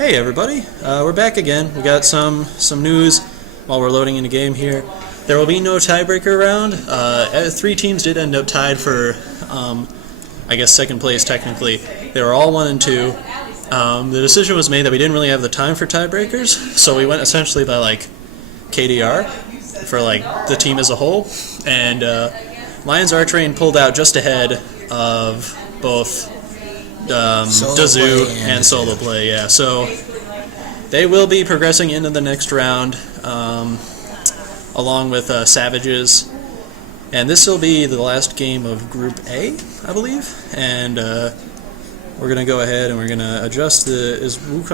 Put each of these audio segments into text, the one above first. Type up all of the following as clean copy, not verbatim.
Hey everybody, we're back again. We got some news while we're loading in the game here. There will be no tiebreaker round. 3 teams did end up tied for, I guess, second place technically. They were all 1 and 2. The decision was made that we didn't really have the time for tiebreakers, so we went essentially by like KDR for like the team as a whole. And Lions R-Train pulled out just ahead of both Dazoo and solo play, yeah. So they will be progressing into the next round, along with Savages, and this will be the last game of Group A, I believe. And we're gonna go ahead and we're gonna adjust the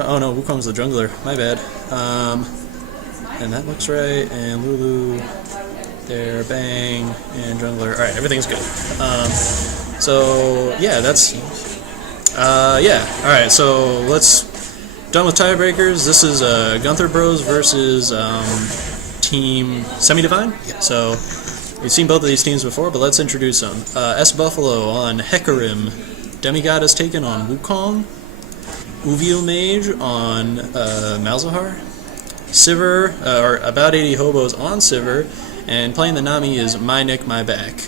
oh no, Wukong's the jungler. My bad. And that looks right. And Lulu, there, bang, and jungler. All right, everything's good. So yeah, that's. Yeah, alright, so done with tiebreakers. This is Gunther Bros versus Team Semi-Divine. Yep. So, we've seen both of these teams before, but let's introduce them. S Buffalo on Hecarim. Demigod is taken on Wukong. Uvio Mage on Malzahar. Sivir, or About 80 Hobos on Sivir. And playing the Nami is My Nick, My Back.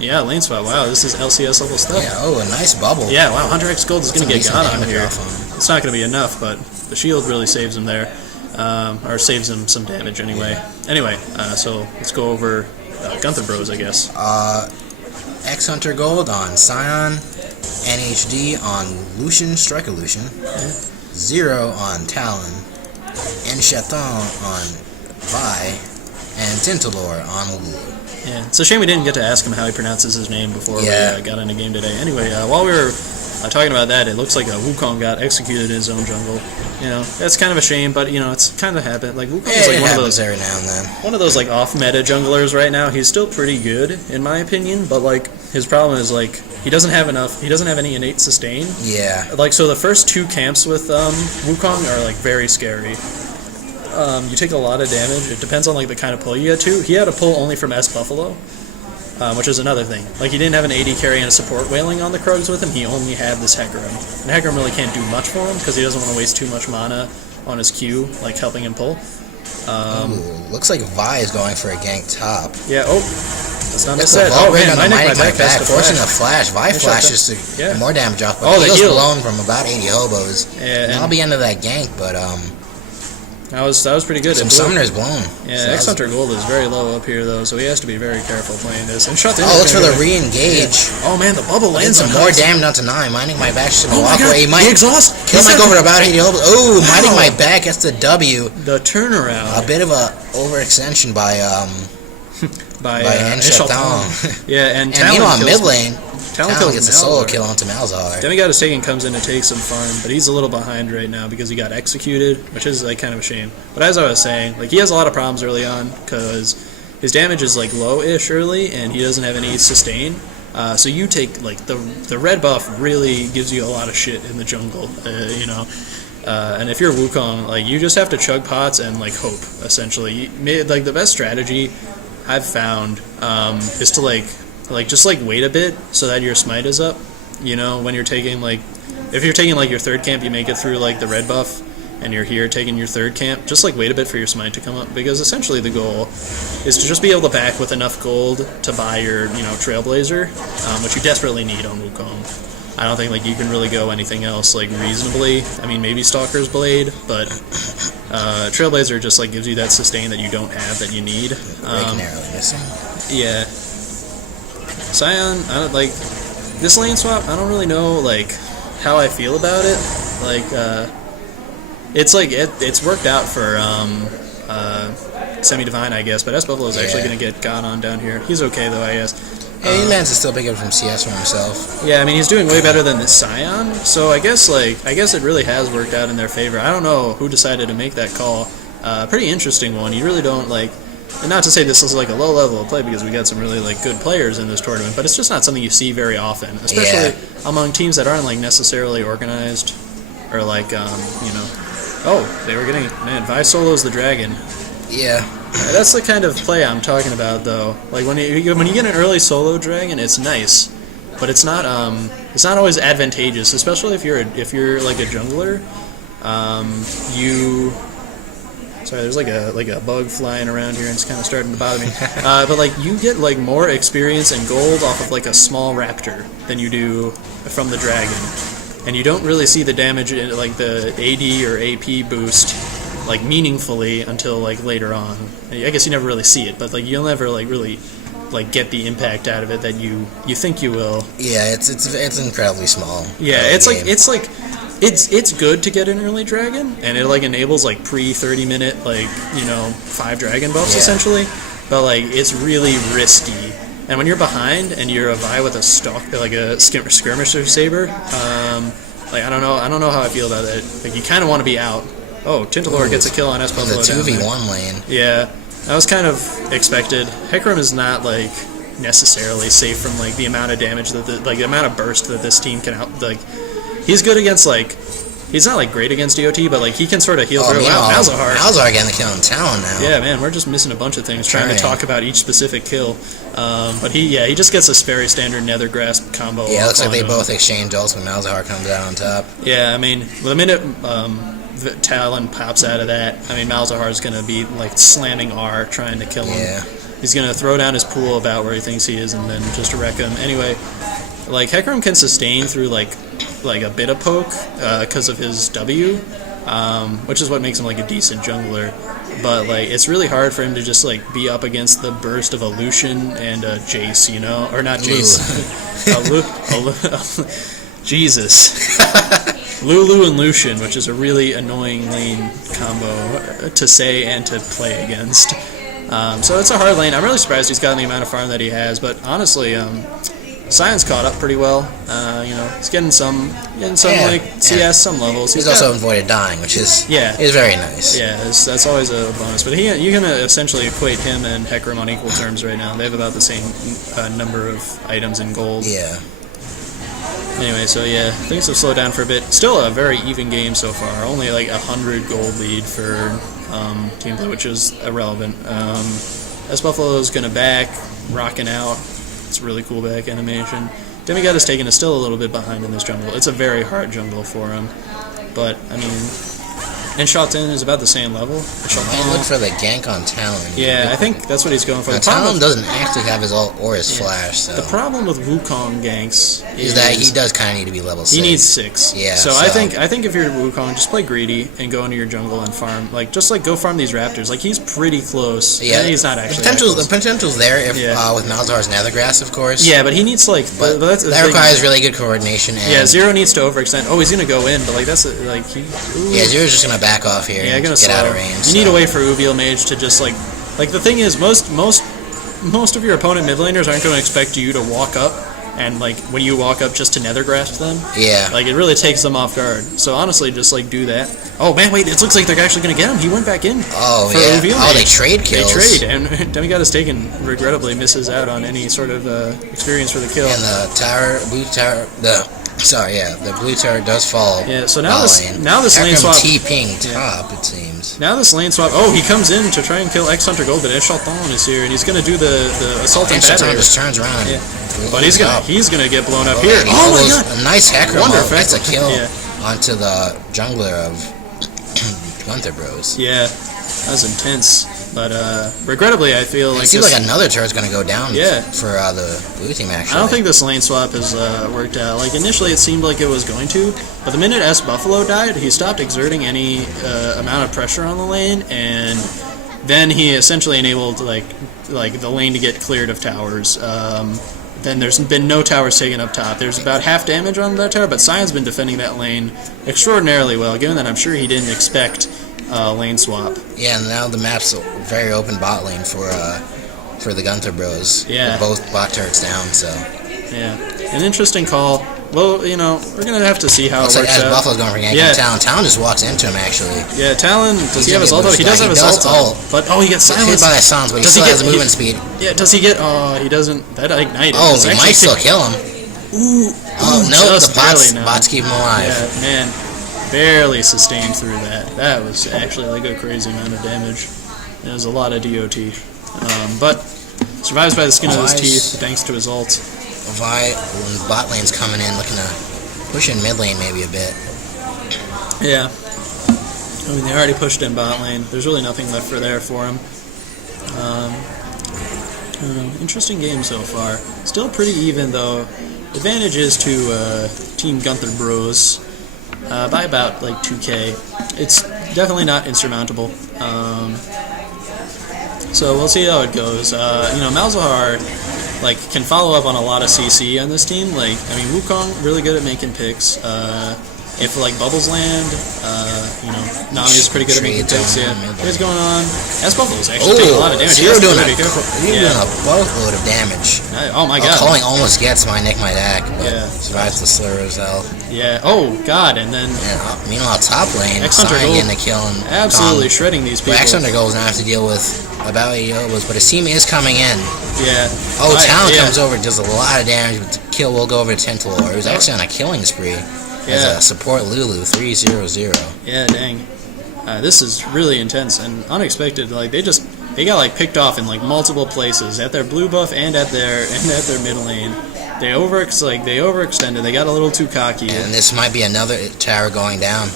Yeah, lane swap. Wow, this is LCS level stuff. Yeah, oh, a nice bubble. Yeah, wow, 100x gold is going to get gone on here. It's not going to be enough, but the shield really saves him there. Or saves him some damage anyway. Anyway, so let's go over Gunther Bros, I guess. X Hunter Gold on Scion. NHD on Lucian, Striker Lucian. Yeah. Zero on Talon. Enchaton on Vi. And Tintalor on Lulu. Yeah, it's a shame we didn't get to ask him how he pronounces his name before we got in the game today. Anyway, while we were talking about that, it looks like Wukong got executed in his own jungle. You know, that's kind of a shame, but you know, it's kind of happened. Like Wukong is like one of those every now and then. One of those like off-meta junglers right now. He's still pretty good in my opinion, but like his problem is like he doesn't have enough. He doesn't have any innate sustain. Yeah. Like so, the first 2 camps with Wukong are like very scary. You take a lot of damage. It depends on like the kind of pull you get to. He had a pull only from S Buffalo, which is another thing. Like he didn't have an AD carry and a support wailing on the Krugs with him. He only had this Hecarim. And Hecarim really can't do much for him because he doesn't want to waste too much mana on his Q, like helping him pull. Ooh, looks like Vi is going for a gank top. Yeah. Oh, that's not said. Oh man, my back. Forcing a flash. Vi flashes to more damage off, but he heals blown from about 80 hobos. Yeah, and I'll be into that gank, but That was pretty good. Some summoners blown. Yeah, X Hunter Gold is very low up here though, so he has to be very careful playing this. And shut the. Oh, looks for the re-engage. Yeah. Oh man, the bubble lands some more damage onto 9. Minding my back, just gonna walk away. He might exhaust. Kill might go over about 80 hobos. Oh, minding my back. That's the W. The turnaround. A bit of a overextension by Enchaton. Yeah, and meanwhile mid lane. Talon gets a solo kill onto Malzahar. Demigod is taking comes in to take some farm, but he's a little behind right now because he got executed, which is like kind of a shame. But as I was saying, like he has a lot of problems early on because his damage is like low-ish early, and he doesn't have any sustain. So you take like the red buff really gives you a lot of shit in the jungle, you know. And if you're Wukong, like you just have to chug pots and like hope essentially. Like the best strategy I've found is to just wait a bit so that your smite is up. You know, when you're taking like, if you're taking like your 3rd camp, you make it through like the red buff, and you're here taking your 3rd camp, just like wait a bit for your smite to come up, because essentially the goal is to just be able to back with enough gold to buy your, you know, Trailblazer, which you desperately need on Wukong. I don't think like you can really go anything else like reasonably. I mean, maybe Stalker's Blade, but Trailblazer just like gives you that sustain that you don't have that you need. Yeah. Scion, I don't like this lane swap. I don't really know like how I feel about it. Like it's like it's worked out for Semi-Divine, I guess, but S Buffalo is actually going to get got on down here. He's okay though, I guess. Yeah, he lands is still big up from CS for himself. Yeah, I mean he's doing way better than this Scion, so I guess it really has worked out in their favor. I don't know who decided to make that call. Pretty interesting one. You really don't like. And not to say this is like a low level of play because we got some really like good players in this tournament, but it's just not something you see very often, especially among teams that aren't like necessarily organized or like you know. Oh, they were getting Vi solos the dragon. Yeah. That's the kind of play I'm talking about, though. Like when you get an early solo dragon, it's nice, but it's not always advantageous, especially if you're like a jungler. you. Sorry, there's like a bug flying around here and it's kind of starting to bother me. But like you get like more experience and gold off of like a small raptor than you do from the dragon, and you don't really see the damage in like the AD or AP boost like meaningfully until like later on. I guess you never really see it, but like you'll never like really like get the impact out of it that you think you will. Yeah, it's incredibly small. Yeah, it's good to get an early dragon, and it like enables like pre 30-minute like 5 dragon buffs essentially, but like it's really risky. And when you're behind and you're a Vi with a stalk like a skirmisher saber, like I don't know how I feel about it. Like you kind of want to be out. Oh, Tintalor gets a kill on S Buffalo. The 2v1 lane. Yeah, that was kind of expected. Hecarim is not like necessarily safe from like the amount of damage that the amount of burst that this team can out. Like he's good against like he's not like great against DOT, but like he can sort of heal through. Wow, Malzahar getting the kill on Talon now. Yeah, man, we're just missing a bunch of things trying to talk about each specific kill. But he just gets a very standard Nether Grasp combo. Yeah, it looks like they both exchange ults when Malzahar comes out on top. Yeah, I mean, the minute Talon pops out of that, I mean, Malzahar's going to be like slamming R trying to kill him. Yeah. He's going to throw down his pool about where he thinks he is and then just wreck him. Anyway, like Hecarim can sustain through like a bit of poke because of his W, which is what makes him like a decent jungler. But like it's really hard for him to just like be up against the burst of a Lucian and a Jace, or not Jace. Jesus. Lulu and Lucian, which is a really annoying lane combo to say and to play against. So it's a hard lane. I'm really surprised he's gotten the amount of farm that he has, but honestly, Sion's caught up pretty well. He's getting some CS, some levels. He's also avoided dying, which is very nice. Yeah, that's always a bonus. But you can essentially equate him and Hecarim on equal terms right now. They have about the same number of items in gold. Yeah. Anyway, so yeah, things have slowed down for a bit. Still a very even game so far. Only like 100 gold lead for Team Blue, which is irrelevant. S Buffalo's gonna back, rocking out. It's a really cool back animation. Demigod is taking still a little bit behind in this jungle. It's a very hard jungle for him, but I mean, and Shalton is about the same level. I look for the gank on Talon. Yeah, I think that's what he's going for. Now, Talon doesn't actually have his ult or his flash. So. The problem with Wukong ganks is that he does kind of need to be level 6. He needs 6. Yeah. So I think if you're Wukong, just play greedy and go into your jungle and farm. Like just like go farm these raptors. Like he's pretty close. Yeah. He's not actually. The potential's there if with Malzahar's Nethergrass, of course. Yeah, but he needs to but that requires really good coordination. And Zero needs to overextend. Oh, he's gonna go in, but like that's Zero's just gonna back off here. Yeah, get out of range. You need to wait for Uviel Mage to just like the thing is most of your opponent mid laners aren't going to expect you to walk up and like when you walk up just to nether grasp them. Yeah. Like it really takes them off guard. So honestly, just like do that. Oh man, wait! It looks like they're actually going to get him. He went back in. Oh yeah. Uviel Mage. They trade kills. They trade, and Demigod is taken. Regrettably, misses out on any sort of experience for the kill. And the blue tower does fall. Yeah, so now this lane swap TPing top, it seems. Now this lane swap. Oh, he comes in to try and kill X Hunter Gold, but Eshalton is here, and he's gonna do the assault and battery. Just turns around. Yeah. But he's gonna get blown up here. Oh my god! A nice hacker Wonderful. That's a kill onto the jungler of Gunther Bros. Yeah, that was intense. But regrettably, I feel like it seems like another turret's going to go down for the blue team, actually. I don't think this lane swap has worked out. Like, initially it seemed like it was going to, but the minute S Buffalo died, he stopped exerting any amount of pressure on the lane, and then he essentially enabled, like the lane to get cleared of towers. Then there's been no towers taken up top. There's about half damage on that tower, but Sion's been defending that lane extraordinarily well, given that I'm sure he didn't expect lane swap. Yeah, and now the map's a very open bot lane for the Gunther Bros. Yeah. With both bot turrets down, so. Yeah. An interesting call. Well, we're going to have to see how it works out. Buffalo's going for gank Talon. Talon just walks into him, actually. Yeah, Talon, does he have his ult? He does have his ult. But, he gets silenced. Hit by that silence, but he still has movement speed. Yeah, does he get... Oh, he doesn't... That ignited. Oh, he might still kill him. Ooh. No, the bots keep him alive. Yeah, man. Barely sustained through that. That was actually like a crazy amount of damage. It was a lot of DOT. But survives by the skin of his teeth thanks to his ult. Vi, when the bot lane's coming in, looking to push in mid lane maybe a bit. Yeah. I mean, they already pushed in bot lane. There's really nothing left for him. I don't know. Interesting game so far. Still pretty even, though. Advantage is to Team Gunther Bros by about like 2k. It's definitely not insurmountable. So we'll see how it goes. Malzahar can follow up on a lot of CC on this team. Wukong really good at making picks. If Bubbles land, Nami is pretty good at making picks. Yeah, what's going on? Bubble's actually taking a lot of damage. Zero doing be careful. Doing a boatload of damage. Oh my god! Calling almost gets my Nick my Dak, but yeah. survives the slur as hell. Yeah. Oh god! And then meanwhile, top lane, X-Hunter Sion getting the kill and absolutely shredding these people. X-Hunter Gold is gonna have to deal with about Yobas, but his team is coming in. Yeah. Talon comes over, does a lot of damage, but the kill will go over to Tentalor, who's actually on a killing spree. As a support Lulu, 3-0-0. Yeah, dang. This is really intense and unexpected. They got picked off in multiple places at their blue buff and at their mid lane. They overextended. They got a little too cocky. And this might be another tower going down.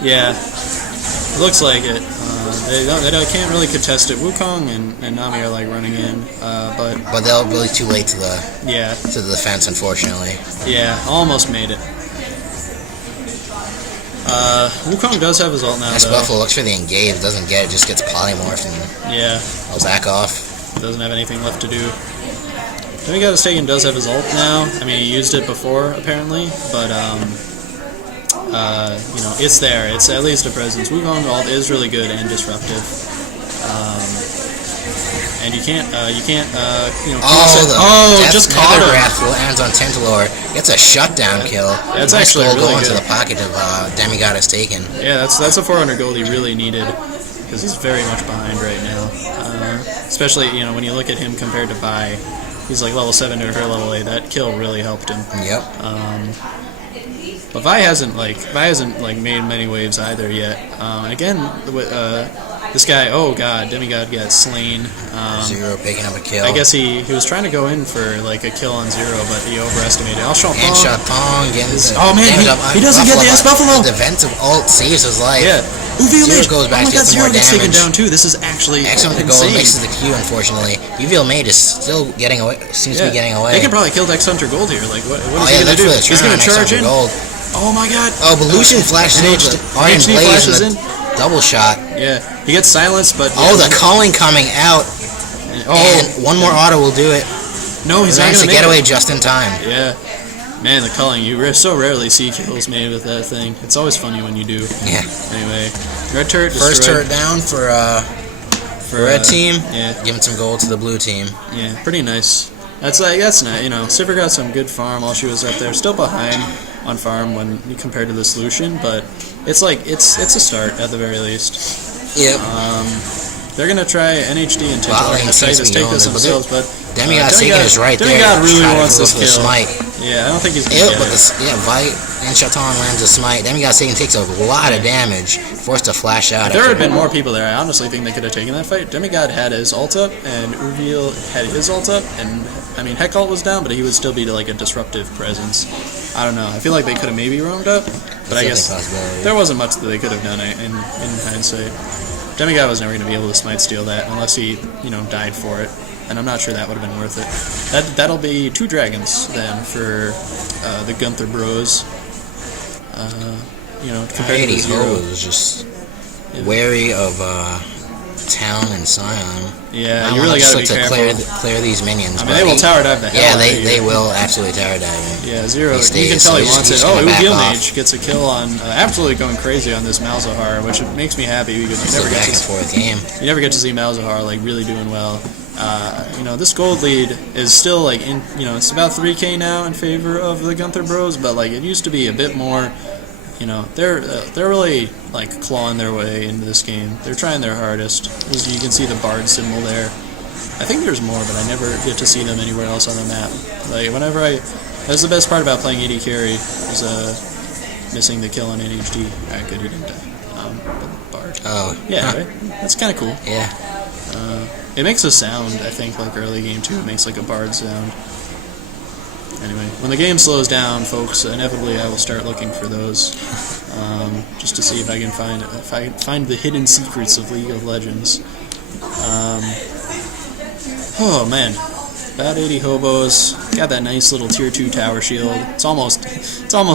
Yeah, it looks like it. They can't really contest it. Wukong and Nami are running in, but they're really too late to the defense, unfortunately. Yeah, almost made it. Wukong does have his ult now, though. Buffalo looks for the engage, doesn't get it, just gets polymorphed and I'll back off. Doesn't have anything left to do. Demigod is taken does have his ult now. I mean, he used it before, apparently, but, it's there. It's at least a presence. Wukong's ult is really good and disruptive. And you can't, just caught him. Wrath lands on Tentalor. Gets a shutdown kill. That's actually really go good. into the pocket of Demigod is taken. Yeah, that's a 400 gold he really needed, because he's very much behind right now. Especially, when you look at him compared to Vi, he's level 7 to her level 8. That kill really helped him. Yep. But Vi hasn't made many waves either yet. Again, with this guy, oh god, Demigod got slain. Zero picking up a kill. I guess he was trying to go in for a kill on Zero, but he overestimated. And Shatong gets oh man, he doesn't get the S-Buffalo. The defensive ult saves his life. Yeah. Zero goes back to get some more gets taken damage. down too. This is actually X-Hunter Gold mixes the queue, unfortunately. UVL Mate is still getting away. Seems to be getting away. They can probably kill X-Hunter Gold here. What is he gonna do? He's gonna charge in. Gold. Oh my god. Oh, but Lucian flashes in. Iron Blaze in. Double shot. Yeah, he gets silenced, but the calling coming out, and one more auto will do it. No, he's not gonna get away just in time. Yeah, man, the culling, you so rarely see kills made with that thing. It's always funny when you do. Yeah. Anyway, red turret destroyed. First turret down for red team. Yeah, giving some gold to the blue team. Yeah, pretty nice. That's nice. Sivir got some good farm while she was up there. Still behind on farm when compared to the solution, but it's a start at the very least. Yep. They're gonna try NHD and Tinto are gonna take this themselves, but Demigod's taking his right there. Demigod really wants this kill. Smite. Yeah, I don't think he's gonna get it. Vite and Chaton lands a smite. Demigod's takes a lot of damage, forced to flash out. If there had been more people there, I honestly think they could have taken that fight. Demigod had his ult up, and Uviel had his ult up, and Heck ult was down, but he would still be a disruptive presence. I don't know. I feel like they could have maybe roamed up, but I guess there wasn't much that they could have done in hindsight. Demigod was never going to be able to smite steal that unless he, died for it, and I'm not sure that would have been worth it. That'll be 2 dragons then for the Gunther Bros. Compared to Zero. Was just wary of Talon and Sion. Yeah, you really got to be careful. Clear these minions. They will tower dive the hell out of you. They will absolutely tower dive him. Yeah, Zero. You can tell he wants it. Oh, Uviel Mage gets a kill on absolutely going crazy on this Malzahar, which makes me happy because you never get to see Malzahar really doing well. This gold lead is still it's about 3k now in favor of the Gunther Bros, but it used to be a bit more. They're really clawing their way into this game. They're trying their hardest. As you can see the Bard symbol there. I think there's more, but I never get to see them anywhere else on the map. That's the best part about playing AD carry is missing the kill on NHD. Alright, good, he didn't die. But Bard. Oh. Yeah, right? That's kind of cool. Yeah. It makes a sound, I think, early game too. It makes a Bard sound. Anyway, when the game slows down, folks, inevitably I will start looking for those. just to see if I can find the hidden secrets of League of Legends. Oh man, about 80 hobos. Got that nice little tier 2 tower shield. It's almost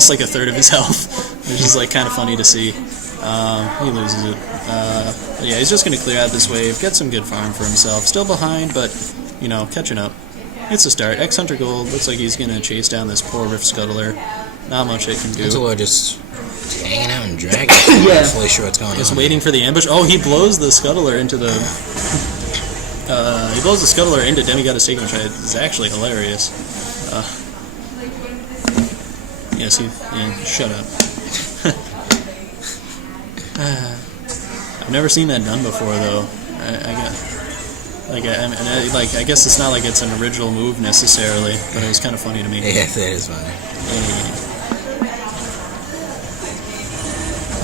like a third of his health, which is like kind of funny to see. He loses it. But yeah, he's just gonna clear out this wave, get some good farm for himself. Still behind, but you know, catching up. It's a start. X Hunter Gold looks like he's gonna chase down this poor Rift Scuttler. Not much it can do. Until just hanging out and dragging. Yeah. Not fully sure what's going on. Just waiting for the ambush. Oh, he blows the Scuttler into the. He blows the Scuttler into Demigod is Taken, which is actually hilarious. Yes, shut up. I've never seen that done before, though. I guess it's not like it's an original move necessarily, but it was kind of funny to me. Yeah, that is funny.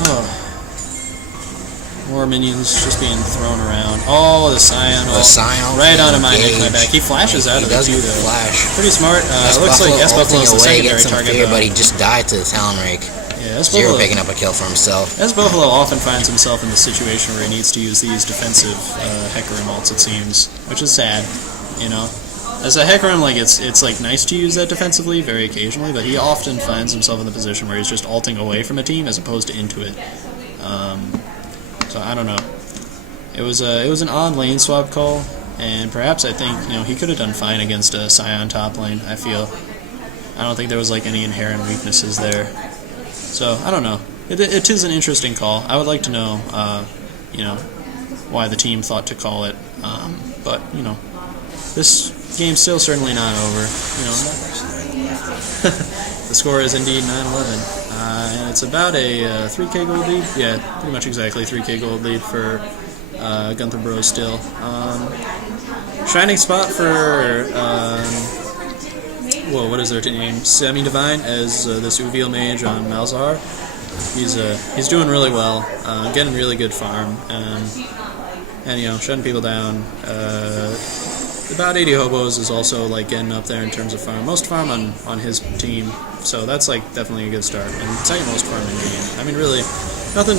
Oh. More minions just being thrown around. Oh, the Scion. The Scion. Right onto my neck, my back. He flashes out of the queue, though. Flash. Pretty smart. Looks like S-Buffalo's the secondary target, though. But he just died to the Talon Rake. Yeah, Zero picking up a kill for himself. S-Buffalo often finds himself in the situation where he needs to use these defensive Hecarim ults, it seems, which is sad, you know. As a Hecarim, like it's like nice to use that defensively very occasionally, but he often finds himself in the position where he's just ulting away from a team as opposed to into it. So I don't know. It was an odd lane swap call, and perhaps I think he could have done fine against a Scion top lane. I feel. I don't think there was like any inherent weaknesses there. So I don't know. It is an interesting call. I would like to know, why the team thought to call it. But this game's still certainly not over. The score is indeed 9-11, and it's about a 3K gold lead. Yeah, pretty much exactly 3K gold lead for Gunther Bros still. Shining spot for. What is their name? Semi-Divine as this Uviel mage on Malzahar. He's doing really well, getting really good farm, and shutting people down. About 80 hobos is also like getting up there in terms of farm. Most farm on his team, so that's like definitely a good start. And second most farm in the game. I mean, really, nothing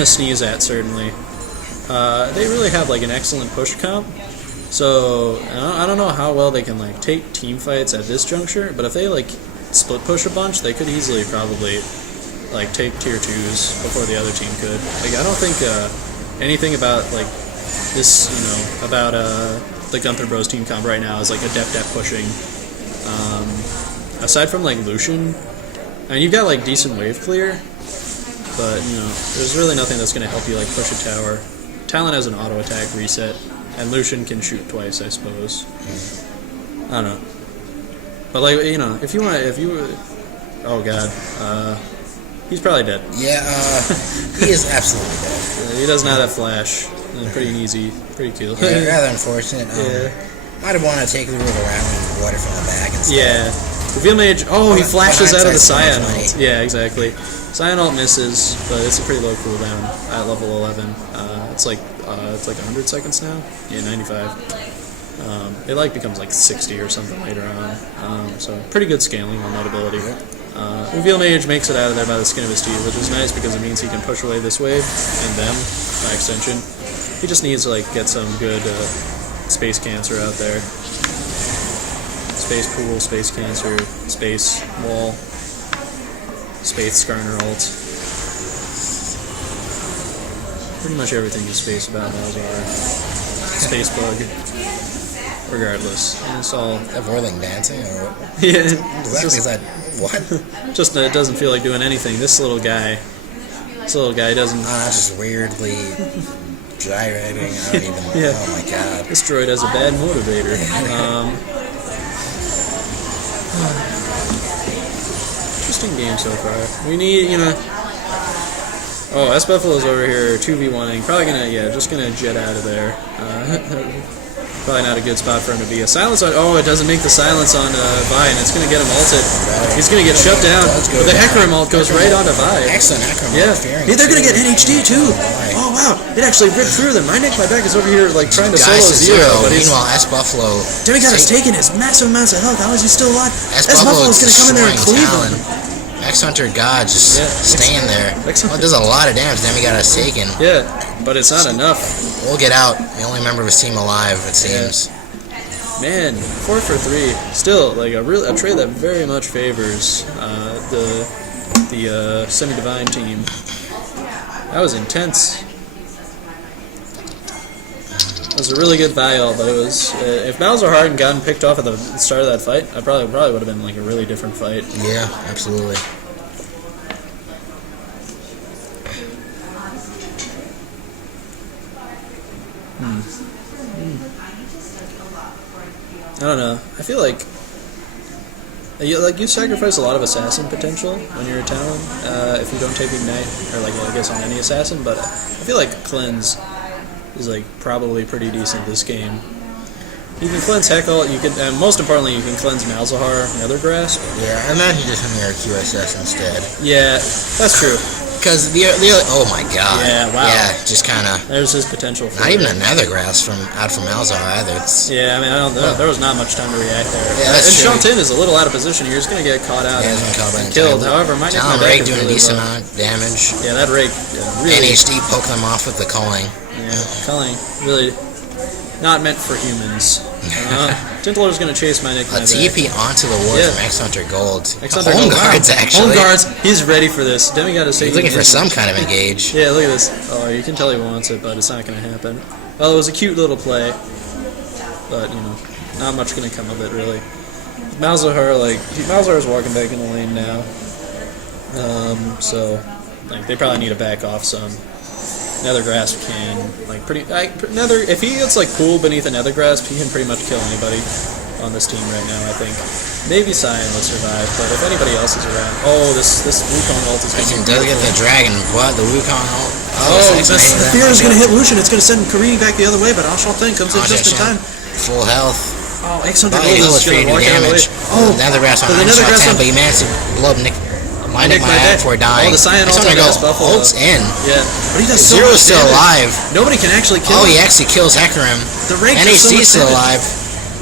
to sneeze at. Certainly, they really have like an excellent push comp. So I don't know how well they can like take team fights at this juncture, but if they like split push a bunch, they could easily probably like take tier 2s before the other team could. Like I don't think anything about like this, about the Gunther Bros team comp right now is like adept at pushing. Aside from like Lucian, I mean you've got like decent wave clear, but there's really nothing that's going to help you like push a tower. Talon has an auto attack reset. And Lucian can shoot twice, I suppose. I don't know. But like, if you oh god, he's probably dead. Yeah, he is absolutely dead. He does not have flash. Pretty easy, pretty cool. Yeah, rather unfortunate. Might have wanted to take the route around and water from the back and stuff. Yeah. Reveal Mage, he flashes out of the Scion ult. Yeah, exactly. Scion ult misses, but it's a pretty low cooldown at level 11. It's like 100 seconds now. Yeah, 95. It like becomes like 60 or something later on. So pretty good scaling on that ability. Reveal Mage makes it out of there by the skin of his teeth, which is nice because it means he can push away this wave and them by extension. He just needs to like get some good space cancer out there. Space pool, space cancer, space wall, space Skarner ult. Pretty much everything is space about Malzahar. Space bug. Regardless. And it's all... Whirling dancing or what? Yeah. Exactly. Is that what? Just it doesn't feel like doing anything. This little guy doesn't... just weirdly gyrating. I don't even... Yeah. Oh my god. This droid has a bad motivator. Interesting game so far. We need, S-Buffalo's over here 2v1ing. Probably just gonna jet out of there. Probably not a good spot for him to be. A silence on... Oh, it doesn't make the silence on Vi, and it's gonna get him ulted. He's gonna get shut down. But the Hecarim ult goes right onto Vi. Excellent Hecarim ult. Yeah. They're gonna get NHD too. Oh wow. It actually ripped through them. My back is over here like trying to solo Zero. But meanwhile, S-Buffalo... Demigod has taken his massive amounts of health. How is he still alive? S-Buffalo's gonna come in there and cleave him. X-Hunter God just staying there. X-Hunter. Well, it does a lot of damage. Then we got us taken. Yeah, but it's not enough. We'll get out. The only member of his team alive, it seems. Man, 4 for 3. Still, like a trade that very much favors the semi-divine team. That was intense. It was a really good Vial, but it was if Malzahar hadn't gotten picked off at the start of that fight, I probably would have been like a really different fight. Yeah, absolutely. I don't know. I feel like you sacrifice a lot of assassin potential when you're a Talon if you don't take Ignite, or like I guess on any assassin. But I feel like Cleanse is like probably pretty decent this game. You can cleanse Heckle. You can, and most importantly, you can cleanse Malzahar, Nether Grasp. Yeah, I imagine just having your QSS instead. Yeah, that's true. Because the oh my god. Yeah, wow. Yeah, just kind of. There's his potential. For not even a Nether Grasp out from Malzahar either. Yeah, I mean, I don't know. There was not much time to react there. Yeah, that's and true. Shantin is a little out of position here. He's going to get caught out and killed. However, my Talon Rake doing a decent amount of damage. Yeah, that Rake really. NHD poke them off with the culling. Yeah, culling really not meant for humans. Tintalar's going to chase my Nick. A TP onto the ward from X-Hunter Gold. X-Hunter Home guards, actually. Home guards. He's ready for this. Demigod is He's looking for some kind of engage. Yeah, look at this. Oh, you can tell he wants it, but it's not going to happen. Well, it was a cute little play, but you know, not much going to come of it really. Malzahar is walking back in the lane now, so like they probably need to back off some. Nether Grasp can Nether. If he gets like cool beneath a Nether Grasp, he can pretty much kill anybody on this team right now. I think maybe Cyan will survive, but if anybody else is around, this Wukong ult is going to. He does get the dragon, but the Wukong ult. The fear is going to hit Lucian. It's going to send Kareem back the other way, but Ashalten comes in just in time. Full health. Oh, X-Hunter is going to walk out of the way. Oh, Nether Grasp on Ashalten, but he managed to blow up Nick. My dad before dying. Oh, the Cyan ult goes ults in. Yeah, but he does so Zero's still alive. Nobody can actually kill him. Oh, he actually kills Hecarim. The Rake NHC's still alive.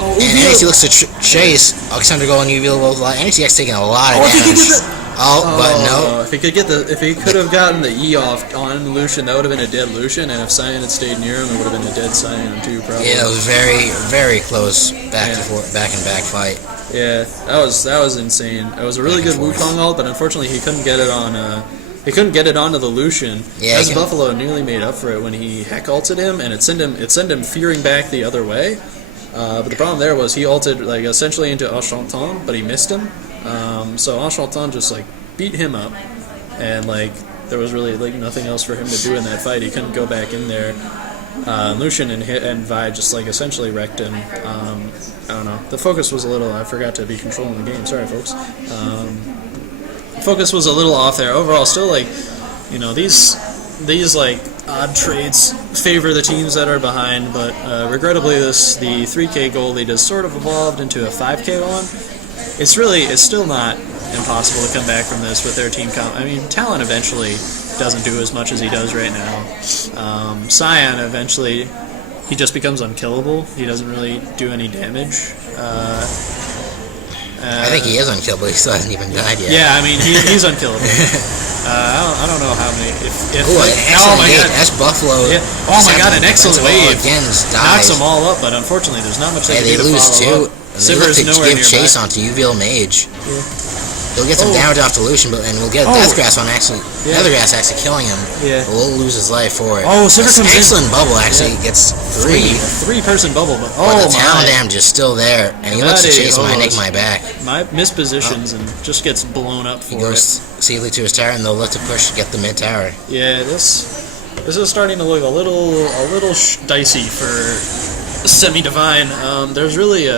Oh, and NHC looks to chase. Alexander Gold and UV both alive. NHC's taking a lot of damage. But no. If he could have gotten the E off on Lucian, that would have been a dead Lucian, and if Cyan had stayed near him, it would have been a dead Cyan too, probably. Yeah, it was very, very close back and back fight. Yeah, that was insane. It was a really good Wukong ult, but unfortunately he couldn't get it on. He couldn't get it onto the Lucian. Yeah, as Buffalo nearly made up for it when he heck ulted him, and it sent him fearing back the other way. But the problem there was he ulted like essentially into Ashalten, but he missed him. So Ashalten just like beat him up, and like there was really like nothing else for him to do in that fight. He couldn't go back in there. Lucian and Vi just like essentially wrecked him. I don't know. The focus was a little. I forgot to be controlling the game. Sorry, folks. Focus was a little off there. Overall, still like, you know, these like odd trades favor the teams that are behind. But regrettably, the 3K goalie has sort of evolved into a 5K one. It's still not impossible to come back from this with their team comp. I mean, Talon eventually doesn't do as much as he does right now. Cyan eventually, he just becomes unkillable. He doesn't really do any damage. I think he is unkillable. He still hasn't even died yet. Yeah, I mean, he's unkillable. I don't know how many. Oh my god, that's Buffalo. Yeah. Oh my god, an excellent wave. Again, knocks them all up, but unfortunately, there's not much they can do to lose follow too. up. Sivir is nowhere give chase onto UVL Mage. Yeah. He'll get some damage off Delusion, and we'll get Death Grasp on Nether Grasp actually killing him. Yeah. But we'll lose his life for it. Oh, Sivir comes in. Excellent bubble actually gets three-person bubble, but the Talon damage is still there, and he looks to chase my Nick my back. My mispositions and just gets blown up for it. He goes safely to his tower, and they'll look to push to get the mid tower. Yeah, this is starting to look a little dicey for semi-divine. There's really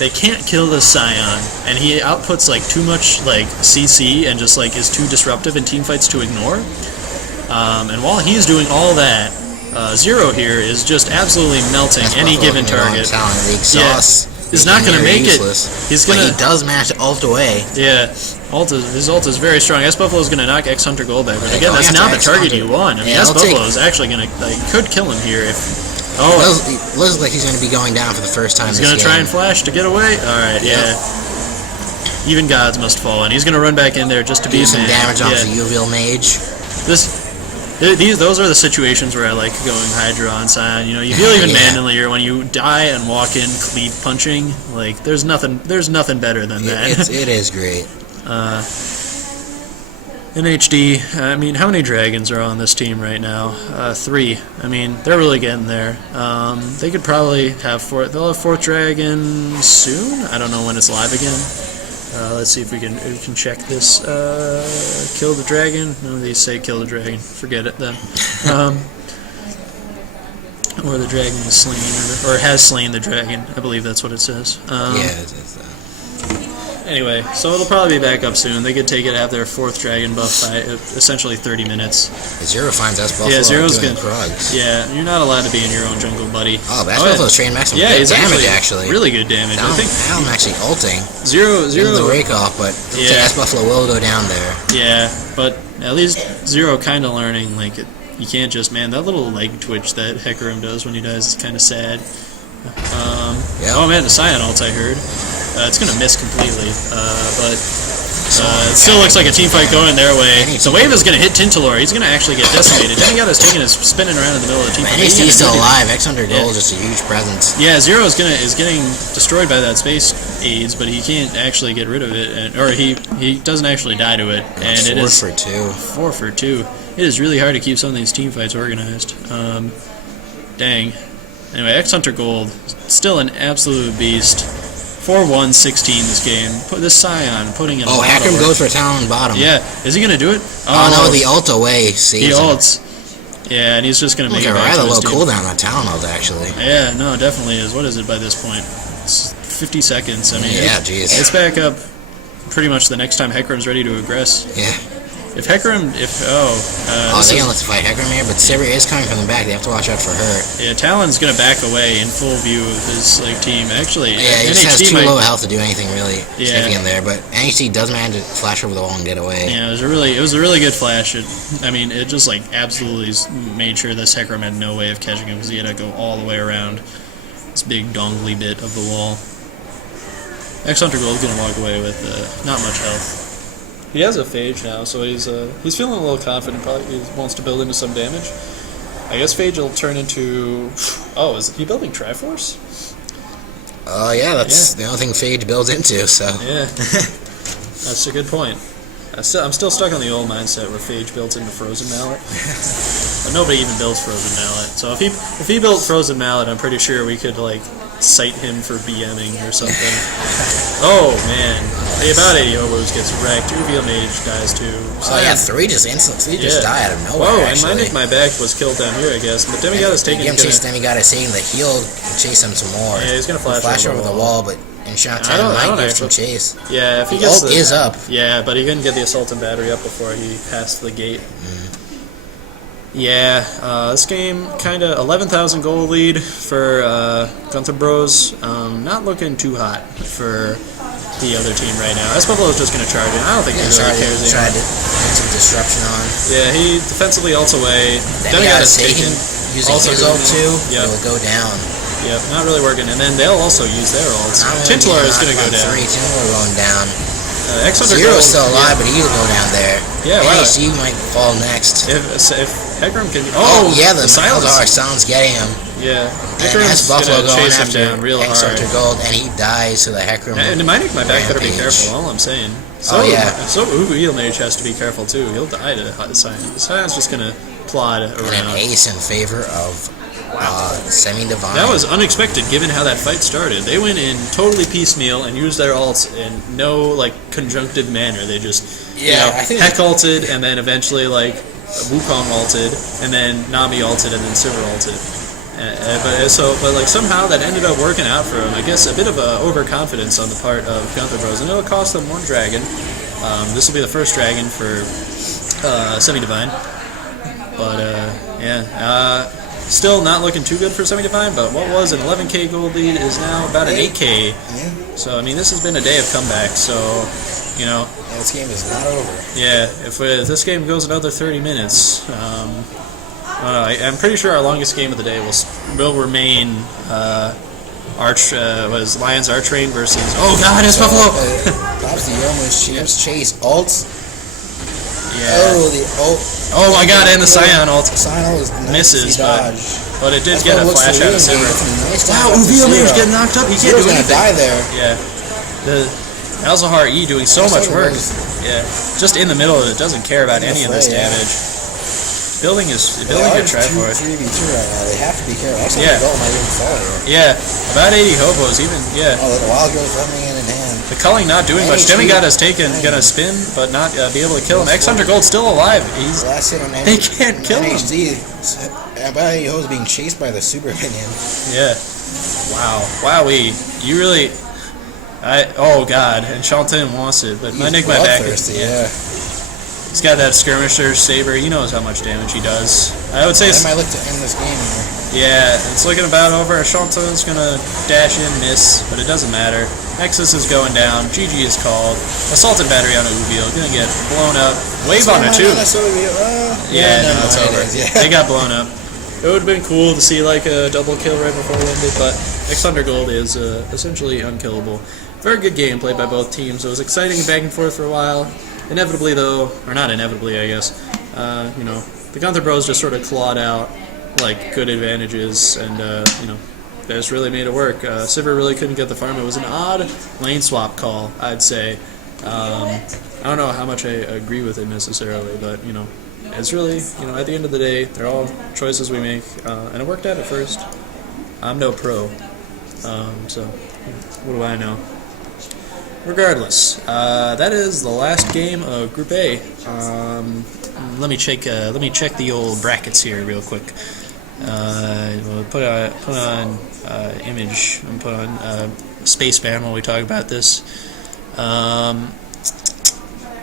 they can't kill the Scion, and he outputs like too much like CC and just like is too disruptive in team fights to ignore. And while he's doing all that, Zero here is just absolutely melting any given target. The exhaust is not going to make useless. He's gonna. But he does manage to ult away. Yeah, his ult is very strong. S Buffalo is going to knock X-Hunter Gold back, but again, that's not the target you want. I mean, S Buffalo is actually going to could kill him here if. Oh, it looks like he's going to be going down for the first time. He's going to try and flash to get away. All right, yeah. Even gods must fall, and he's gonna run back in there just to be Do some man. damage on Yeah. the Uvial Mage. Those are the situations where I like going Hydra on Scion. You know, you feel even Yeah. manlier when you die and walk in cleave punching. Like, there's nothing better than that. It is great. In HD, I mean, how many dragons are on this team right now? 3. I mean, they're really getting there. They could probably have they'll have 4th dragon soon. I don't know when it's live again. Let's see if we can check this. Kill the dragon. No, they say kill the dragon. Forget it then. Or the dragon is slain, or has slain the dragon. I believe that's what it says. It's Anyway, so it'll probably be back up soon. They could take it, have their 4th dragon buff by essentially 30 minutes. Zero finds us Buffalo. Yeah, Zero's doing good. Krugs. Yeah, you're not allowed to be in your own jungle, buddy. Oh, but Buffalo's trained maximum. Yeah, Good he's damage actually. really good damage. Now, I think now I'm actually ulting. Zero. Into the rake off, but Yeah. S Buffalo will go down there. Yeah, but at least Zero kind of learning, like, you can't just, man, that little leg twitch that Hecarim does when he dies is kind of sad. Yep. Oh man, the Scion ult I heard. It's going to miss completely, but it still looks like a team fight going their way. The wave is going to hit Tintalor. He's going to actually get decimated. Demigod is taking his spinning around in the middle of the team fight. NXT's still alive. X under gold is just a huge presence. Yeah, Zero is getting destroyed by that space AIDS, but he can't actually get rid of it, or he doesn't actually die to it. And it is 4 for 2. 4 for 2. It is really hard to keep some of these team fights organized. Dang. Anyway, X Hunter Gold, still an absolute beast. 4-1-16 this game. Put this Scion, putting in a lot of Hecarim work. goes for Talon bottom. Yeah, is he gonna do it? Oh no, the ult away he saves him. ults. Yeah, and he's just gonna make Look, it a back rather to his low team. cooldown on Talon ult actually. Yeah, no, it definitely is. What is it by this point? It's 50 seconds. I mean, Yeah, jeez. it's back up pretty much the next time Hecarim's ready to aggress. Yeah. If Hecarim, They gonna let to fight Hecarim here, but Sivir is coming from the back. They have to watch out for her. yeah, Talon's gonna back away in full view of his team. Actually, Yeah, he just has NXT too might, low health to do anything really Yeah. significant there. But NXT does manage to flash over the wall and get away. Yeah, it was a really good flash. It just like absolutely made sure this Hecarim had no way of catching him because he had to go all the way around this big dongly bit of the wall. X Hunter Gold's gonna walk away with not much health. He has a Phage now, so he's feeling a little confident. Probably he wants to build into some damage. I guess Phage will turn into. Oh, is he building Triforce? Yeah, that's the only thing Phage builds into. So Yeah, that's a good point. I'm still stuck on the old mindset where Phage builds into Frozen Mallet. But nobody even builds Frozen Mallet. So if he built Frozen Mallet, I'm pretty sure we could like cite him for BMing or something. Oh man, the about 80 Hobos gets wrecked. Uvial Mage dies too. yeah, 3 just instantly just die out of nowhere. Whoa, and actually. Minding My Back was killed down here, I guess. But Demigod is taking. Give him chase Demigod is saying that he'll chase him some more. Yeah, he's gonna flash over the wall, but in shot time might give some chase. Yeah, if he The gets ult is up. Yeah, but he couldn't get the assault and battery up before he passed the gate. Yeah, this game kind of 11,000 gold lead for Gunther Bros. Not looking too hot for the other team right now. Buffalo's just going to charge it. I don't think he really cares. Tried to put some disruption on. Yeah, he defensively ults away. Demigod is taken using also his ult too. Yep. It'll go down. Yep, not really working. And then they'll also use their ults. Tintalor is going to go down. Tintalor going down. X Hunter Zero's Gold, still alive, but he'll go down there. Yeah, wow. NHC might fall next. If Hecarim can... yeah, the silence. Sound's getting him. Yeah. And Hecarim's Buffalo gonna going chase him after down real X hard. Hunter Gold, and he dies to the Hecarim. And Minding My Back better be rampage. careful, all I'm saying. Oh, yeah. So Uvial Mage has to be careful too. He'll die to Scion. Scion's just gonna plod And around. an ace in favor of Semi-Divine. That was unexpected given how that fight started. They went in totally piecemeal and used their ults in no like conjunctive manner. They just I think Heck ulted and then eventually like Wukong ulted and then Nami ulted and then Sivir ulted. But like somehow that ended up working out for him. I guess a bit of overconfidence on the part of Gunther Bros, and it'll cost them one dragon. This will be the first dragon for Semi-Divine. But still not looking too good for Semi-Divine. But what was an 11k gold lead is now about an 8k. Yeah. So I mean, this has been a day of comeback. So This game is not over. yeah, if this game goes another 30 minutes. I'm pretty sure our longest game of the day will remain Lion's Archrain versus... Oh god, it's Buffalo! Oops, the almost chase ult. Yeah. Oh, the ult. Oh my god, and the Scion ult Scion ult misses, dodge. but it did get a flash out of Sivir. Nice Wow, Uvielmir's getting knocked up. He can't do anything. Die there. Yeah. The Malzahar E doing so much work. Yeah. Just in the middle of it, doesn't care about any of this damage. Building a trap for it. 3v2 right now. They have to be careful. Actually, Yeah. the goal might even fall here. Yeah. About 80 hobos, even. Yeah. Oh, the wild goes running in hand. The culling not doing much. Demigod has gonna spin, but not be able to kill him. X100 Gold still alive. Last hit on They can't kill him. NHD. About 80 hobos being chased by the super minion. Yeah. Wow. Wowee. You really. Oh god. And Shalton wants it, but my Enigma back. Yeah. He's got that skirmisher saber. He knows how much damage he does. I would say. I might look to end this game here. Yeah, it's looking about over. Shalton's gonna dash in, miss, but it doesn't matter. Nexus is going down. GG is called. Assaulted battery on a Uviel. Gonna get blown up. Wave on it too. Yeah, no, it's over. They got blown up. It would have been cool to see like a double kill right before it ended, but X100 Gold is essentially unkillable. Very good game played by both teams. It was exciting back and forth for a while. Inevitably, though, or not inevitably, I guess, you know, the Gunther Bros just sort of clawed out like good advantages, and you know, they just really made it work. Sivir really couldn't get the farm. It was an odd lane swap call, I'd say. I don't know how much I agree with it necessarily, but you know, it's really, you know, at the end of the day, they're all choices we make, and it worked out at first. I'm no pro, so what do I know? Regardless, that is the last game of Group A. Let me check the old brackets here real quick. We'll put on image and put on spaceman while we talk about this.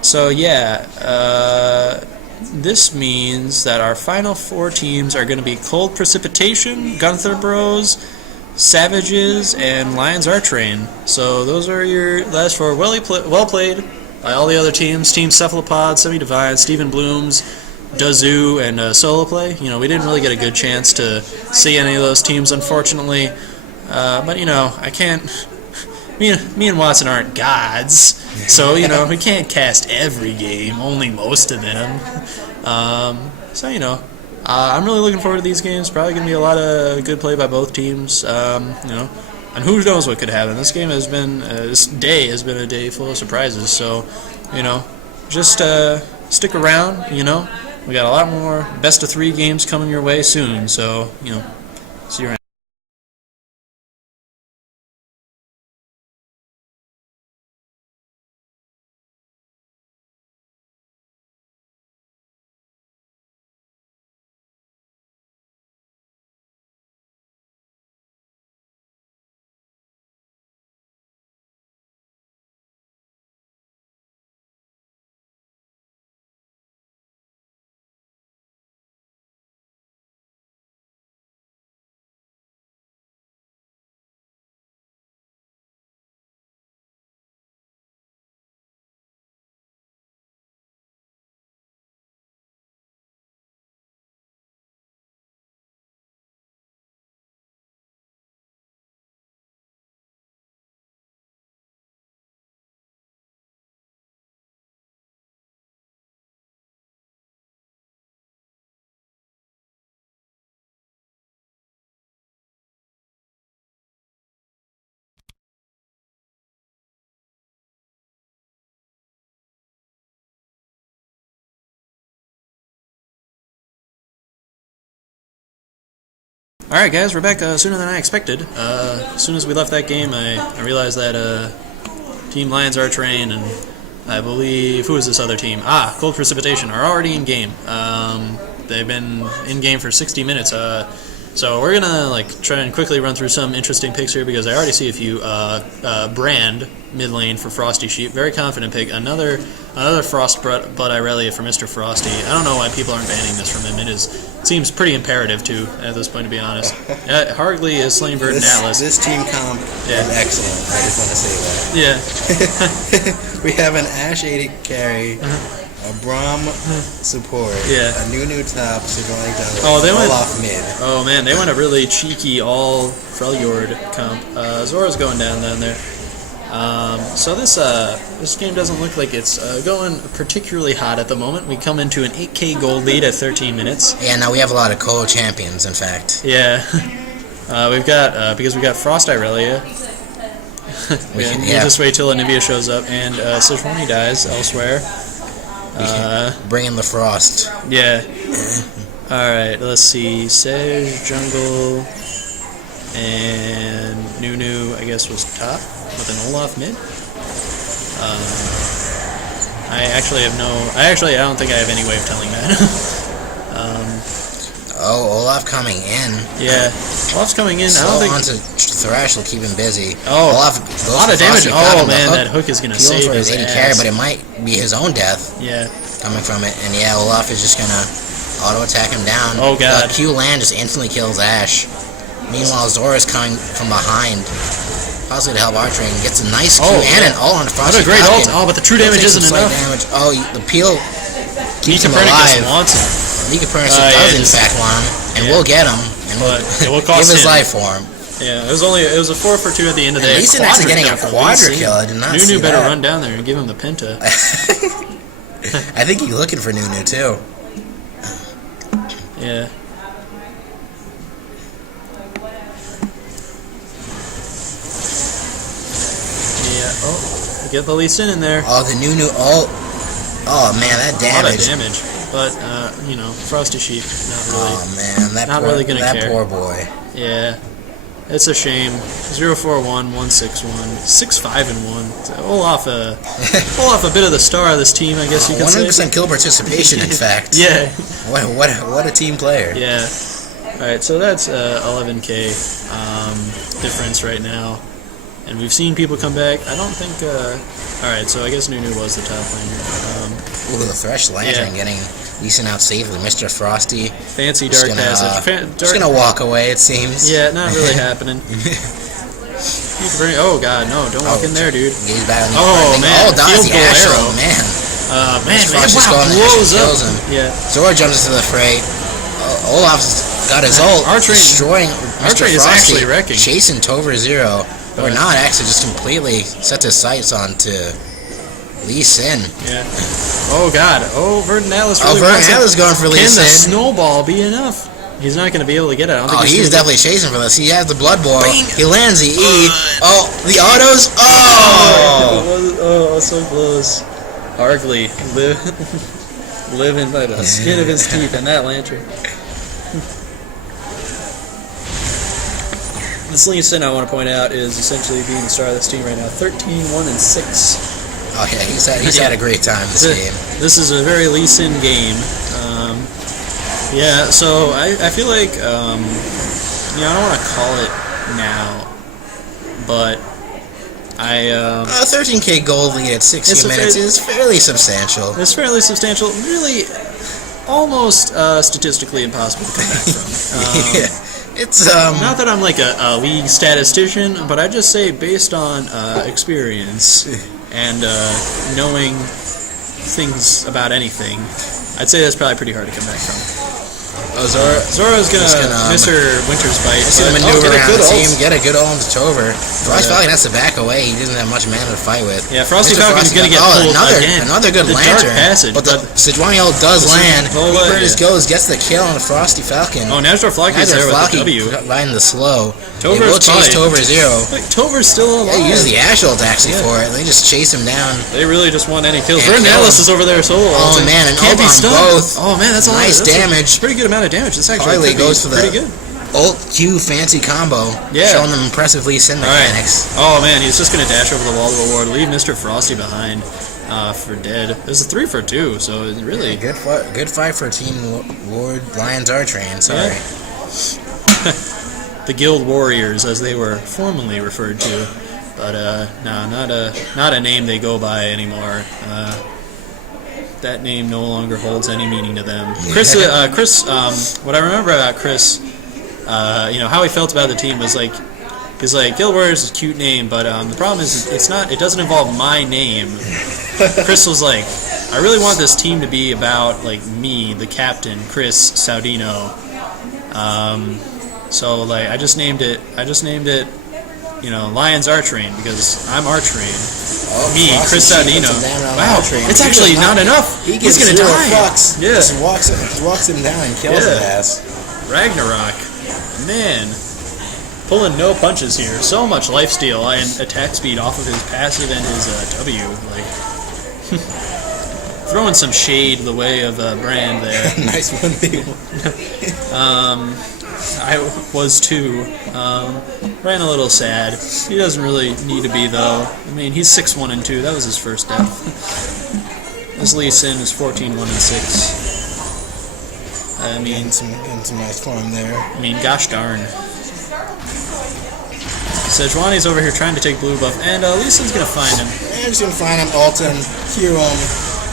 So yeah, this means that our final 4 teams are going to be Cold Precipitation, Gunther Bros, Savages, and Lions Archrain. So those are your last 4. Well played by all the other teams. Team Cephalopod, Semi-Divine, Stephen Blooms, Dazoo, and Solo Play. You know, we didn't really get a good chance to see any of those teams, unfortunately. But, you know, I can't... Me and Watson aren't gods, so, you know, we can't cast every game, only most of them. So, you know, I'm really looking forward to these games. Probably going to be a lot of good play by both teams, you know, and who knows what could happen. This game has been, this day has been a day full of surprises, so, you know, just stick around, you know. We got a lot more best of 3 games coming your way soon, so, you know, see you around. Alright guys, we're back sooner than I expected. As soon as we left that game, I realized that Team Lions Archrain and I believe, who is this other team? Cold Precipitation are already in game. They've been in game for 60 minutes. So we're gonna like try and quickly run through some interesting picks here because I already see a few. Brand mid lane for Frosty Sheep, very confident pick. Another Frostbutt Irelia for Mr. Frosty. I don't know why people aren't banning this from him. It seems pretty imperative too at this point, to be honest. Hargley is Slain Bird and Atlas. This team comp is excellent. I just want to say that. Yeah. We have an Ashe 80 carry. A Braum support, a new top, Sigourney down off mid. Oh man, they went a really cheeky all Freljord comp. Zora's going down there. So this game doesn't look like it's going particularly hot at the moment. We come into an 8K gold lead at 13 minutes. Yeah, now we have a lot of co-champions, in fact. Yeah. We've got because we got Frost Irelia. We'll just wait till Anivia shows up and Sejuani dies elsewhere. Bring in the Frost. Yeah. Alright, let's see. Sej, Jungle, and Nunu, I guess, was top with an Olaf mid. I don't think I have any way of telling that. Oh, Olaf coming in. Yeah, Olaf's coming in. Slow I don't think. onto Thresh will keep him busy. Oh, Olaf a lot of damage. Oh man, that hook is gonna save for his 80 ass. carry, but it might be his own death. Yeah. Coming from it, and yeah, Olaf is just gonna auto attack him down. Oh god. Q land just instantly kills Ashe. Meanwhile, Zora's coming from behind, possibly to help Archer, and gets a nice Q and an ult on the Frosty What a great Falcon. ult. Oh, but the true damage isn't enough. Damage. Oh, the peel keeps him Copernicus alive. wants him. Copernicus does in fact want him, and we'll get him, and we'll give his life for him. Yeah, it was a 4 for 2 at the end of the day. Lee Sin actually getting a quadra kill. I did not see Nunu better that. run down there and give him the penta. I think he's looking for Nunu too. Yeah. Yeah. Oh, we get the Lee Sin in there. Oh, the Nunu ult. Oh man, that damage. A lot of damage. But Frosty Sheep, not really. Oh man, that poor boy. Yeah. It's a shame. 0-4-1, 1-6-1, 6-5-1. Olaf a bit of the star of this team, I guess you could say. 100% kill participation, in fact. Yeah. What a team player. Yeah. All right, so that's 11K difference right now, and we've seen people come back. I don't think. All right, so I guess Nunu was the top laner. Ooh, the Thresh Lantern getting Lee Sin out safely. Mr. Frosty. Fancy dark passage. Just gonna walk away, it seems. Yeah, not really happening. Oh god, no! Don't walk in there, dude. He's battling. Oh man! Dies the arrow, man. Wow, blows up. Him. Yeah. Zora jumps into the fray. Olaf's got his ult, destroying Mr. Artrain is Frosty, actually wrecking. chasing Tover Zero. Or not, actually, just completely set his sights onto Lee Sin. Yeah. Oh god. Oh, Verdant Atlas really Verdant Atlas going for Lee Sin. Can the snowball be enough? He's not going to be able to get it. I don't think he's definitely chasing for this. He has the Blood Boil. He lands the E. Oh, the autos. Oh! Oh, so close. Argley living by the skin of his teeth in that lantern. This Lee Sin, I want to point out, is essentially being the star of this team right now. 13-1-6. Oh yeah, he's had a great time this game. This is a very Lee Sin game. Yeah, so I feel like I don't want to call it now, but a 13K gold lead at 60 minutes is fairly substantial. It's fairly substantial. Really, almost statistically impossible to come back from. Yeah. It's not that I'm like a league statistician, but I just say based on experience and knowing things about anything, I'd say that's probably pretty hard to come back from. Zora's gonna miss her Winter's Bite. He's gonna maneuver around the team, get a good ult on Tover. Frosty Falcon has to back away. He doesn't have much mana to fight with. Yeah, Frosty Falcon's gonna get pulled again. Another good lantern. But the Sejuani ult does land. Curtis goes, gets the kill on the Frosty Falcon. Oh, Natural Flocky's there with the W. Riding the slow. They will chase Tover Zero. Tover's still alive. They use the Ashe ult actually for it. They just chase him down. They really just want any kills. Verdant Atlas is over there solo. Oh man, and can't be stunned. Both. Oh man, that's a nice damage. Pretty good amount of damage. This actually goes for pretty good. Ult Q fancy combo. Yeah. Showing them impressive Lee Sin mechanics. Right. Oh man, he's just gonna dash over the wall to award, leave Mr. Frosty behind for dead. It was a 3 for 2, so it's really good fight for Team Ward Lions Artrain. Sorry. Yeah. The Guild Warriors, as they were formerly referred to, but no, not a name they go by anymore. That name no longer holds any meaning to them. Chris, what I remember about Chris, how he felt about the team was like, he's like, Guild Warriors is a cute name, but the problem is it doesn't involve my name. Chris was like, I really want this team to be about like me, the captain, Chris Saudino. So like I just named it you know, Lions are trained because I'm our trained. Oh, Me, Frosty Chris Sheep Saudino. puts him down on Wow, Archery. it's He actually does not enough. He He's gives gonna zero die. fucks. Yeah. Just walks him down and kills his ass. Ragnarok. Man. Pulling no punches here. So much lifesteal and attack speed off of his passive and his W. Like, throwing some shade the way of Brand there. Nice 1v1. I was too. Ran a little sad. He doesn't really need to be, though. I mean, he's 6-1 and 2. That was his first death. This Lee Sin is 14-1 and 6. I mean, getting some nice form there. I mean, gosh darn. Sejuani's over here trying to take blue buff, and Lee Sin's gonna find him. Yeah, just gonna find him, ult him, heal him.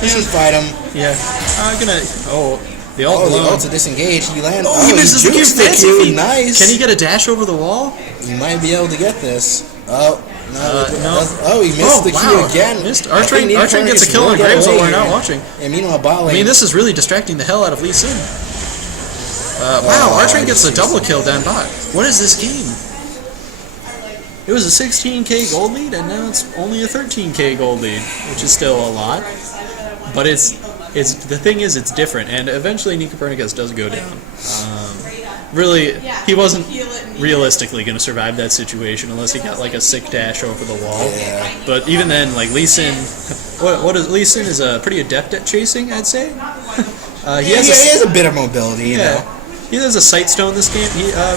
Just gonna fight him. Yeah, I'm gonna. Oh, the ult. Oh, the blown. ult to disengage. He lands. Oh, he misses the jukes Q. Nice. Can he get a dash over the wall? He might be able to get this. Oh, no. No. Oh, he missed the Q again. Missed. Artrain gets a kill on Graves while we're not watching. And meanwhile, bot lane. I mean, this is really distracting the hell out of Lee Sin. Wow, Artrain gets a double kill down bot. What is this game? It was a 16k gold lead, and now it's only a 13k gold lead, which is still a lot. But it's the thing is, it's different, and eventually Copernicus does go down. Really, he wasn't realistically going to survive that situation unless he got like a sick dash over the wall. Yeah. But even then, like Lee Sin, what is Lee Sin is pretty adept at chasing, I'd say. He has a bit of mobility, you know. He has a sight stone this game.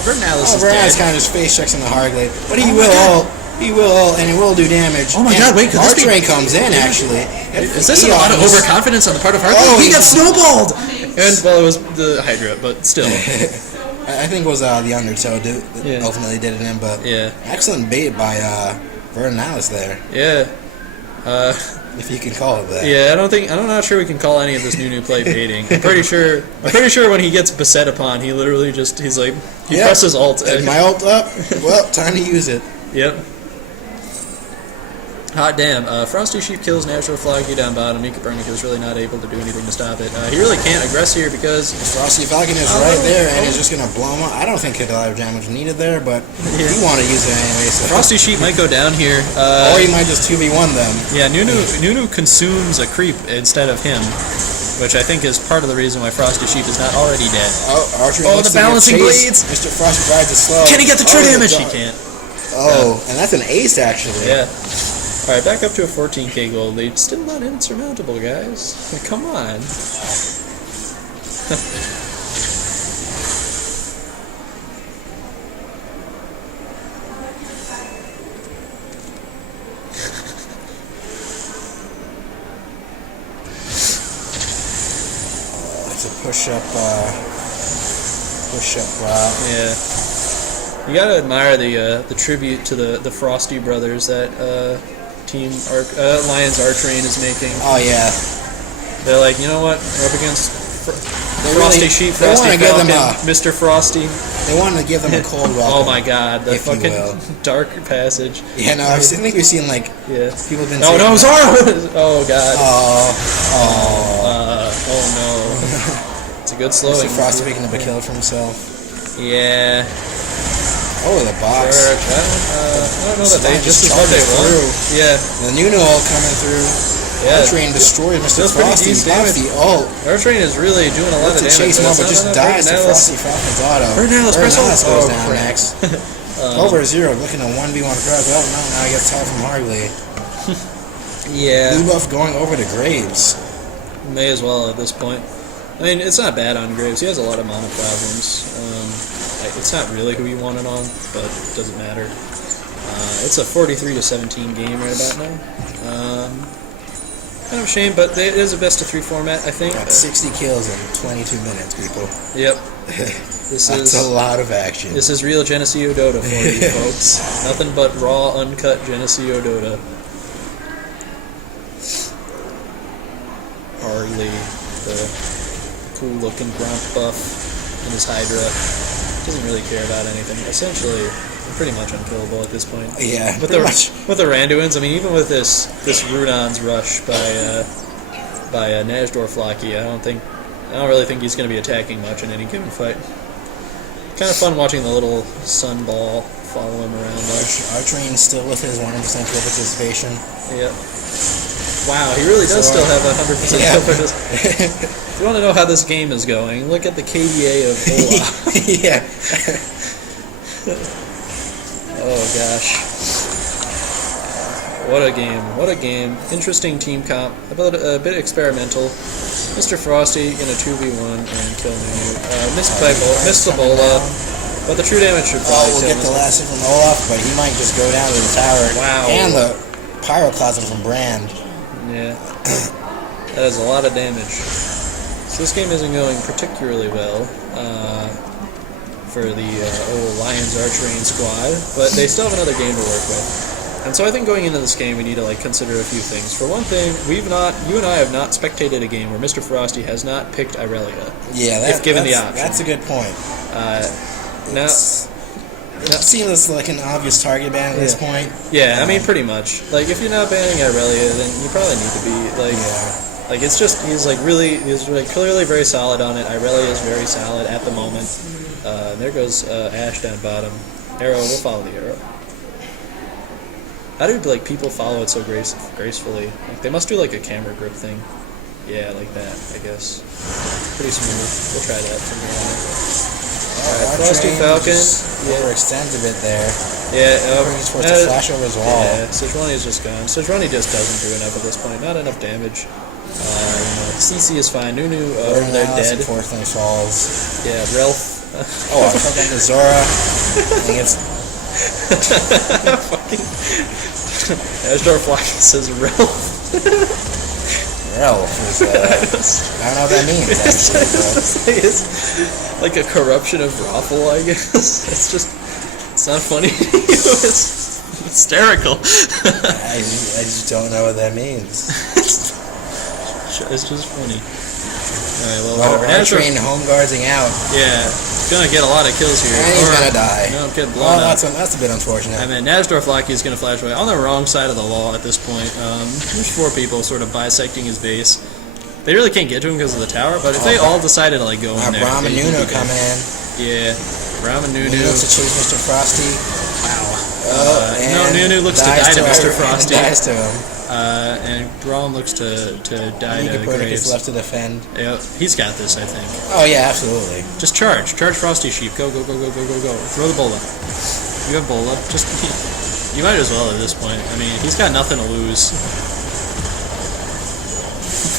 Vernalis is Vernalis dead. kind of just face checks in the hard glade, but he will ult. He will ult, and it will do damage. Oh my god, wait, could this be... Archtrain comes in, actually. Is this a lot of overconfidence on the part of Hardglade? Oh, he got snowballed! And, well, it was the Hydra, but still. I think it was the Undertow that ultimately did it in, but excellent bait by Vernalis there. Yeah. If you can call it that. Yeah, I'm not sure we can call any of this new play baiting. I'm pretty sure when he gets beset upon, he literally just, he presses alt. Is my ult up? Well, time to use it. Yep. Hot damn. Frosty Sheep kills Natural Floggy down bottom. Copernicus was really not able to do anything to stop it. He really can't aggress here because... Frosty Falcon is right there and he's just going to blow him up. I don't think a lot of damage needed there, but he wanted to use it anyway. So. Frosty Sheep might go down here. Or he might just 2v1 them. Yeah, Nunu consumes a creep instead of him, which I think is part of the reason why Frosty Sheep is not already dead. Oh, the balancing blades! Mr. Frosty rides it slow. Can he get the true damage? He can't. Oh, and that's an ace, actually. Yeah. Alright, back up to a 14k gold lead. Still not insurmountable, guys. Come on. It's a push-up route. Yeah. You gotta admire the tribute to the Frosty brothers that Team Lions Archtrain is making. Oh yeah. They're like, you know what? We're up against Frosty Sheep, Frosty Falcon, Mr. Frosty. They wanted to give them a cold welcome. Oh my god, the fucking dark passage. Yeah, no, I think we've seen like people have been saying no, Zara! Oh god. Oh no. It's a good slowing. Mr. Frosty picking up a kill for himself. Yeah. Oh, the box. I don't know that they just as what they want. Yeah. The Nuno ult coming through. Yeah. Archtrain destroys Mr. Frosty. The ult. Archtrain is really doing a lot of damage. Chase him over, just dies to Frosty Falcon's auto. Vernalis goes down next. Over 0, looking at 1v1 crowd. Well, no, now he gets tired from Hargley. Yeah. Blue buff going over to Graves. May as well at this point. I mean, it's not bad on Graves. He has a lot of mana problems. It's not really who you want it on, but it doesn't matter. It's a 43-17 game right about now. Kind of a shame, but it is a best-of-3 format, I think. Got 60 kills in 22 minutes, people. Yep. That's a lot of action. This is real Geneseo Dota for you, folks. Nothing but raw, uncut Geneseo Dota. Harley, the cool-looking Gromp buff, and his Hydra. Doesn't really care about anything. Essentially, pretty much unkillable at this point. Yeah, with the Randuins, I mean, even with this Rudon's rush by Najdor Flocky, I don't really think he's going to be attacking much in any given fight. Kind of fun watching the little sun ball follow him around. Our train's still with his 100% kill participation. Yep. Wow, he really does still have 100% kill participation. If you want to know how this game is going, look at the KDA of Olaf. Yeah. Oh gosh. What a game. What a game. Interesting team comp. A bit experimental. Mr. Frosty in a 2v1 and kill Nunu. Missed the bola. But the true damage should probably we'll get the last hit from Olaf, but he might just go down to the tower. Wow. And the pyroclasm from Brand. Yeah. That is a lot of damage. So this game isn't going particularly well for the old Lions Archery squad, but they still have another game to work with. And so I think going into this game, we need to consider a few things. For one thing, you and I have not spectated a game where Mr. Frosty has not picked Irelia. Yeah, if given the option. That's a good point. Now, it seems like an obvious target ban at this point. Yeah, I mean, pretty much. If you're not banning Irelia, then you probably need to be it's just he's clearly very solid on it. Irelia is very solid at the moment. There goes Ash down bottom. Arrow, we'll follow the arrow. How do people follow it so gracefully? They must do a camera grip thing. Yeah, like that, I guess. Pretty smooth. We'll try that from here on. Alright, Frosty Falcon. Overextends a bit there. Yeah, he's forced to flash over his wall. Yeah, Sejuani is just gone. Sejuani just doesn't do enough at this point. Not enough damage. CC is fine. Nunu, they're dead. Four things falls. Yeah, Relf. I took into Zora. I think it's fucking Ashdar Flash says Relf. Relf is, I don't know what that means, actually. It's like a corruption of Raffle, I guess. It's not funny to you. It's hysterical. I just don't know what that means. It's just funny. Alright, well, whatever. Our train home guarding out. Yeah. Gonna get a lot of kills here. And he's gonna die. No, get blown up. That's a bit unfortunate. I mean, Nazdorf Lackey is gonna flash away on the wrong side of the wall at this point. There's 4 people sort of bisecting his base. They really can't get to him because of the tower, but if they all decided to go in there, Braum and Nuno come in. Yeah, Braum and Nunu. Nuno to chase Mr. Frosty. Wow. No, Nunu looks to die to Mr. Frosty. Dies to him. And Braum looks to die to Graves. Left to defend. Yeah, he's got this, I think. Oh yeah, absolutely. Just charge Frosty Sheep. Go. Throw the bola. You have bola. You might as well at this point. I mean, he's got nothing to lose.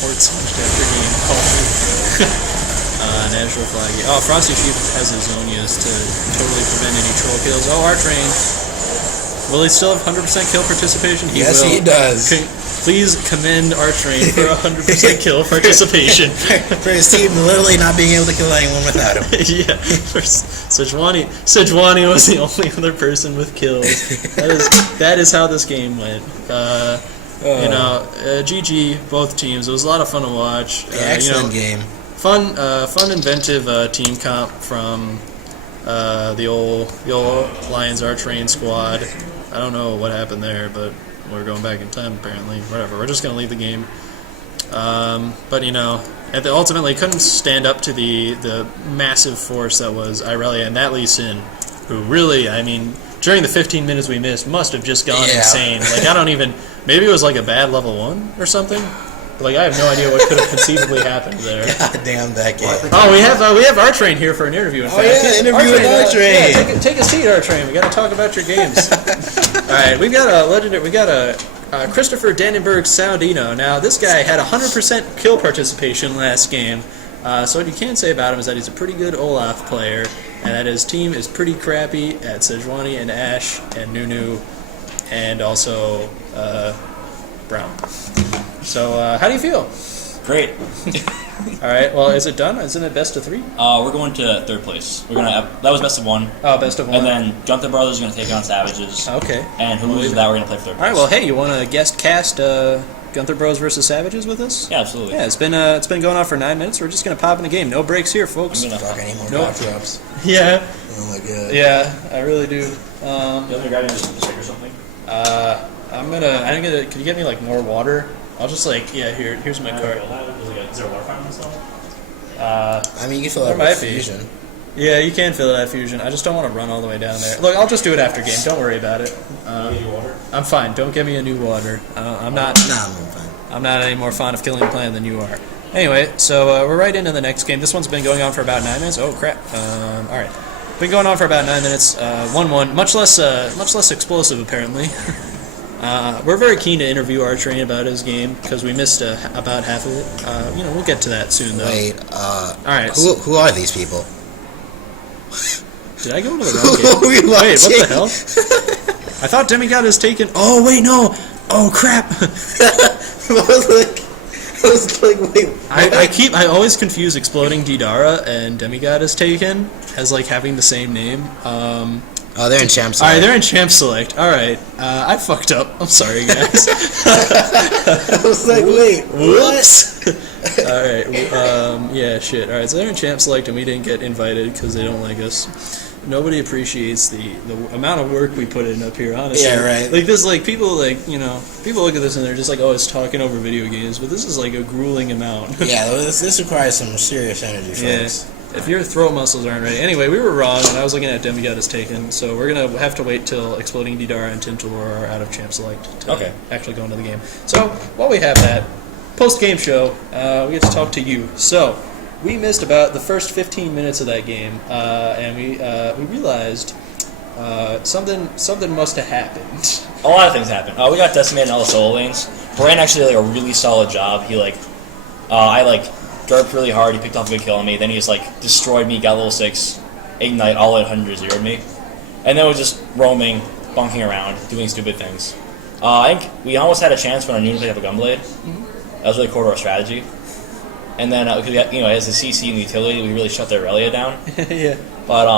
Fort Siege after game. Natural Flaggy. Oh, Frosty Sheep has his Zonias to totally prevent any troll kills. Oh, our train. Will he still have 100% kill participation? Yes, he does. Please commend our train for 100% kill participation. for his team literally not being able to kill anyone without him. Yeah, Sejuani was the only other person with kills. That is how this game went. GG, both teams. It was a lot of fun to watch. Excellent game. Fun, inventive team comp from the old Lions Archery squad. I don't know what happened there, but we're going back in time apparently. Whatever. We're just gonna leave the game. But ultimately couldn't stand up to the massive force that was Irelia and that Lee Sin, who really, I mean, during the 15 minutes we missed, must have just gone insane. I don't even. Maybe it was a bad level 1 or something. I have no idea what could have conceivably happened there. God damn that game. Oh, we have our train here for an interview. In fact. Interview with our train. Yeah, take a seat, our train. We got to talk about your games. All right, we've got a legendary. We got a Christopher Dannenberg Soundino. Now, this guy had 100% kill participation last game. So what you can say about him is that he's a pretty good Olaf player, and that his team is pretty crappy at Sejuani and Ash and Nunu, and also Brown. So, how do you feel? Great. All right. Well, is it done? Isn't it best of 3? We're going to 3rd place. That was best of 1. Oh, best of 1. And then Gunther Brothers is going to take on Savages. Okay. And who loses that, we're going to play 3rd place. All right. Well, hey, you want to guest cast Gunther Bros versus Savages with us? Yeah, absolutely. Yeah, it's been going on for 9 minutes. We're just going to pop in a game. No breaks here, folks. I'm gonna talk any more Nope. drops. Yeah. Oh my god. Yeah, I really do. The other guy just or something. I'm gonna. Can you get me more water? I'll just here's my card. Is there a water fountain and stuff? I mean, you can fill There out might with be. fusion. Yeah, you can fill that fusion. I just don't want to run all the way down there. Look, I'll just do it after game. Don't worry about it. I'm fine. Don't give me a new water. I'm not. Nah, I'm fine. I'm not any more fond of killing the plant than you are. Anyway, so we're right into the next game. This one's been going on for about 9 minutes. Oh crap! All right, been going on for about 9 minutes. 1-1. Much less explosive apparently. We're very keen to interview our train about his game because we missed about half of it. We'll get to that soon though. Wait, all right. Who are these people? Did I go to the wrong game? Wait, what the hell? I thought Demigod is taken. Oh wait, no. Oh crap. I was like, wait. I always confuse Exploding Didara and Demigod is taken as like having the same name. Oh, they're in Champ Select. Alright, they're in Champ Select. Alright, I fucked up. I'm sorry, guys. I was like, wait, whoops. Alright, yeah, shit. Alright, so they're in Champ Select and we didn't get invited because they don't like us. Nobody appreciates the amount of work we put in up here, honestly. Yeah, right. Like, this, like, people look at this and they're just like, oh, it's talking over video games, but this is, like, a grueling amount. Yeah, this requires some serious energy, folks. Yeah. If your throat muscles aren't ready. Anyway, we were wrong, and I was looking at Demigod is taken, so we're going to have to wait till Exploding Didara and Tintalor are out of Champ Select to actually go into the game. So, while we have that, post-game show, we get to talk to you. So, we missed about the first 15 minutes of that game, and we realized something must have happened. A lot of things happened. We got decimated in all the solo lanes. Brian actually did a really solid job. He I derped really hard. He picked off a good kill on me. Then he just destroyed me. Got level 6, Ignite, all at 100-0'd me, and then was just roaming, bunking around, doing stupid things. I think we almost had a chance when our Noon played up a Gunblade. That was really core to our strategy. And then because we got, as the CC and the utility, we really shut their Aurelia down. Yeah. But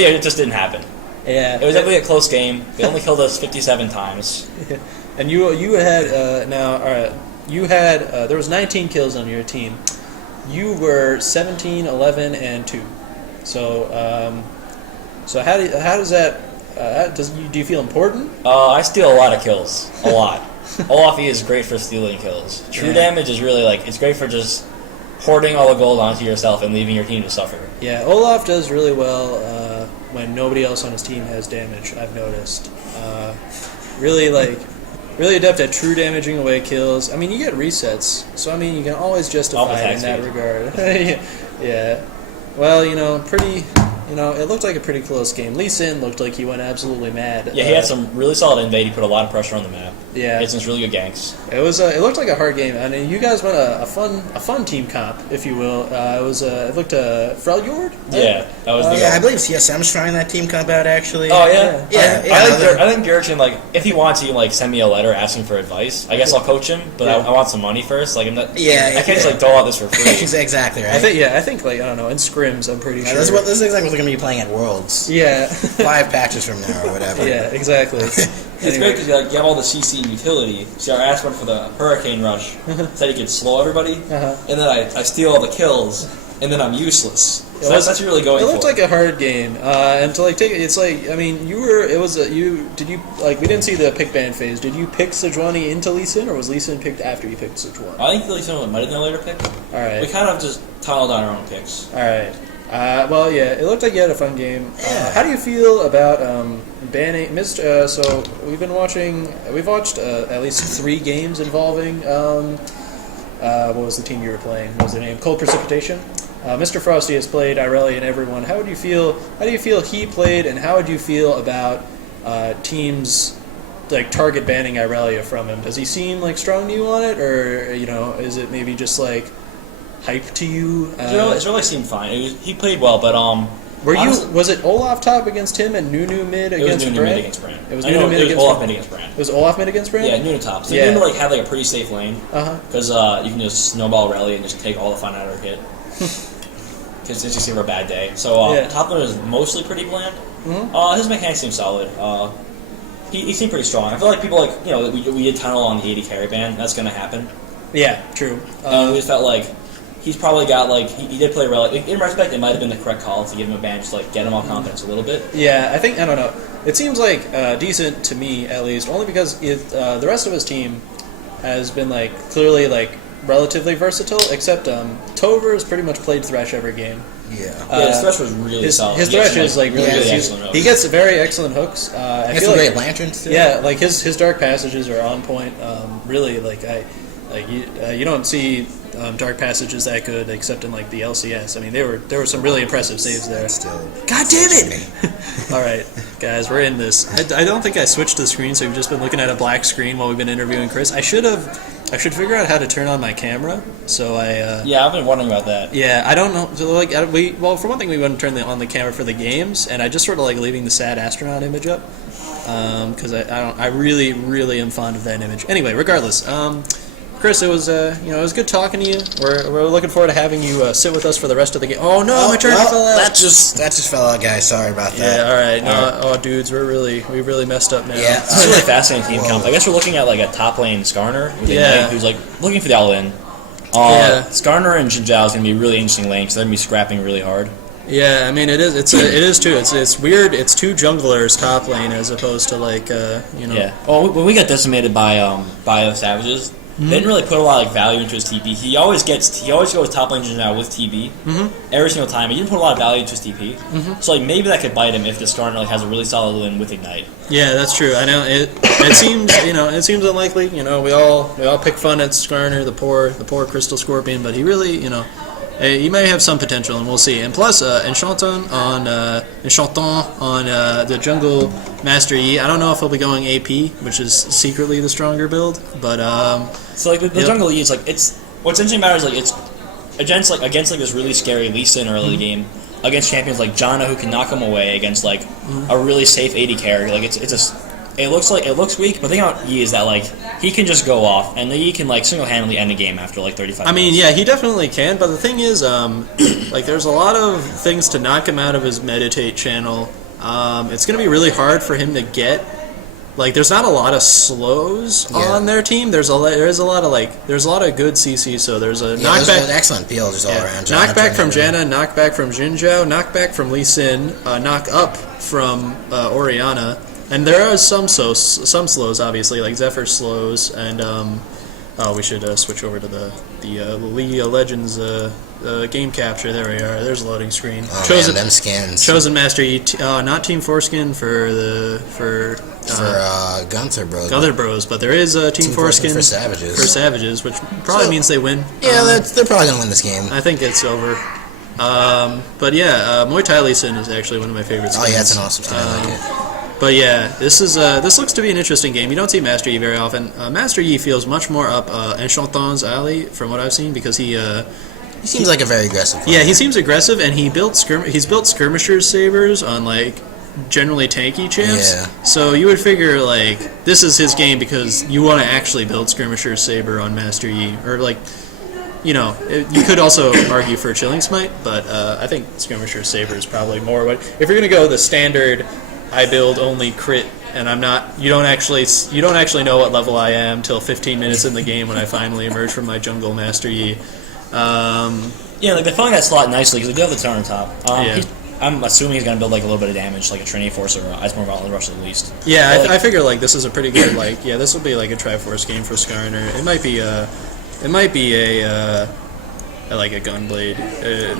yeah, it just didn't happen. Yeah. It was definitely a close game. They only killed us 57 times. Yeah. And you had there was 19 kills on your team. You were 17, 11, and 2. So how does that do you feel important? I steal a lot of kills, a lot. Olaf E is great for stealing kills. True damage is really it's great for just hoarding all the gold onto yourself and leaving your team to suffer. Yeah, Olaf does really well when nobody else on his team has damage. I've noticed. Really adept at true damaging away kills. I mean, you get resets, so I mean, you can always justify it in that regard. Yeah. Well, it looked like a pretty close game. Lee Sin looked like he went absolutely mad. Yeah, he had some really solid invade. He put a lot of pressure on the map. Yeah, he had some really good ganks. It was. It looked like a hard game. I mean, you guys went a fun team comp, if you will. It looked Freljord. Yeah, that was the guy. I believe CSM's trying that team comp out actually. Oh yeah, yeah. I think Garrett can if he wants, he can send me a letter asking for advice. I guess I'll coach him, but I want some money first. I'm not. Yeah, I can't just dole out this for free. Exactly right. I think I don't know, in scrims, I'm pretty sure. This is exactly what they're gonna be playing at Worlds. Yeah. 5 patches from now or whatever. Yeah, exactly. It's great because you have all the CC and utility. So our ass went for the Hurricane Rush, said he could slow everybody, and then I steal all the kills, and then I'm useless. So that's what you're really going for. It looked like a hard game, and to take it, it's I mean, we didn't see the pick ban phase. Did you pick Sejuani into Lee Sin, or was Lee Sin picked after you picked Sejuani? I think Lee Sin might have been a later pick. All right. We kind of just tiled on our own picks. All right. Well, yeah, it looked like you had a fun game. How do you feel about banning? So we've watched at least 3 games involving what was the team you were playing? What was their name? Cold Precipitation. Mr. Frosty has played Irelia and everyone. How do you feel he played, and how would you feel about teams target banning Irelia from him? Does he seem strong to you on it, or is it maybe just hype to you? It really seemed fine. He played well, but was it Olaf top against him and Nunu mid against Brand? Mid against Brand. It was Nunu mid against Olaf mid against Brand. It was Olaf mid against Brand? Yeah, Nunu top. So Nunu had a pretty safe lane. Because you can just snowball rally and just take all the fun out of her kit. Because it's just a bad day. So top lane is mostly pretty bland. His mechanics seem solid. He seemed pretty strong. I feel like people we did tunnel on the 80 carry ban. That's going to happen. Yeah, true. And we just felt like he's probably got he did play Relic. In retrospect, it might have been the correct call to give him a ban, just get him all confidence a little bit. Yeah, I don't know. It seems decent to me at least, only because the rest of his team has been clearly relatively versatile, except Tover has pretty much played Thresh every game. Yeah, his thresh was really solid. His thresh is like really good. excellent. He gets very excellent hooks. I He has feel some like great lanterns too. yeah, like his dark passages are on point. Really, you don't see dark passages that good except in like the LCS. I mean, there were some really impressive saves there. Still, God damn it! All right, guys, we're in this. I don't think I switched the screen, so we've just been looking at a black screen while we've been interviewing Chris. I should figure out how to turn on my camera. So Yeah, I've been wondering about that. yeah, I don't know. So like for one thing, we wouldn't turn on the camera for the games, and I just sort of like leaving the sad astronaut image up because I really am fond of that image. Anyway, regardless. Chris, it was it was good talking to you. We're looking forward to having you sit with us for the rest of the game. Oh no, my turn fell out. That just fell out, guys. Sorry about that. Yeah, all right. No, dudes, we really messed up now. Yeah. It's a really fascinating team comp. I guess we're looking at like a top lane Skarner with Ignite, who's like looking for the all-in. Skarner and Jinzhou is gonna be a really interesting lane because they're gonna be scrapping really hard. Yeah, I mean it is. It is too. It's weird. It's two junglers top lane as opposed to like Yeah. Oh, when we got decimated by the Savages. They didn't really put a lot of value into his TP. He always goes top lane now with TP every single time. He didn't put a lot of value into his TP. So like maybe that could bite him if the Skarner has a really solid win with Ignite. Yeah, that's true. I know it seems it seems unlikely. We all pick fun at Skarner, the poor Crystal Scorpion, but he really he may have some potential, and we'll see. And plus, Enchanton on the jungle Master Yi. I don't know if he'll be going AP, which is secretly the stronger build, but so like the jungle Yi is like what's interesting about it is like it's against this really scary Lee Sin early game against champions like Janna who can knock him away against like a really safe AD carry. Like it looks weak, but the thing about Yi is that like he can just go off, and Yi can like single-handedly end a game after like 35 I mean, minutes. yeah, he definitely can, but the thing is, like there's a lot of things to knock him out of his meditate channel. It's going to be really hard for him to get. Like, there's not a lot of slows on their team. There's a lot of good CC. So there's a knockback, there's excellent builds all around. Knockback from Janna, knockback from Jinzhou, knockback from Lee Sin, knock up from Orianna. And there are some slows, obviously, like Zephyr slows, and we should switch over to the League of Legends game capture. There we are. There's a loading screen. Oh, man, them skins. Chosen Master Yi, not Team Foreskin for Gunther Bros. Gunther Bros, but there is Team Foreskin for Savages. For Savages, which probably means they win. Yeah, they're probably gonna win this game. I think it's over. But yeah, Muay Thai Lee Sin is actually one of my favorites. Oh yeah, it's an awesome skin. I like it. But yeah, this looks to be an interesting game. You don't see Master Yi very often. Master Yi feels much more up Enchanton's alley from what I've seen because he seems like a very aggressive player. Yeah, he seems aggressive, and he's built skirmishers sabers on like generally tanky champs. Yeah. So you would figure like this is his game because you want to actually build skirmisher's saber on Master Yi, or like. You could also argue for Chilling Smite, but I think skirmisher's saber is probably more what if you're gonna go the standard. I build only crit, and I'm not. You don't actually know what level I am till 15 minutes in the game when I finally emerge from my jungle Master Yi. Like they're filling that slot nicely because they do have the turn on top. I'm assuming he's gonna build like a little bit of damage, like a Trinity Force or Ice More Gauntlet Rush at least. Yeah, I figure like this is a pretty good this will be like a Triforce game for Skarner. It might be like a Gunblade,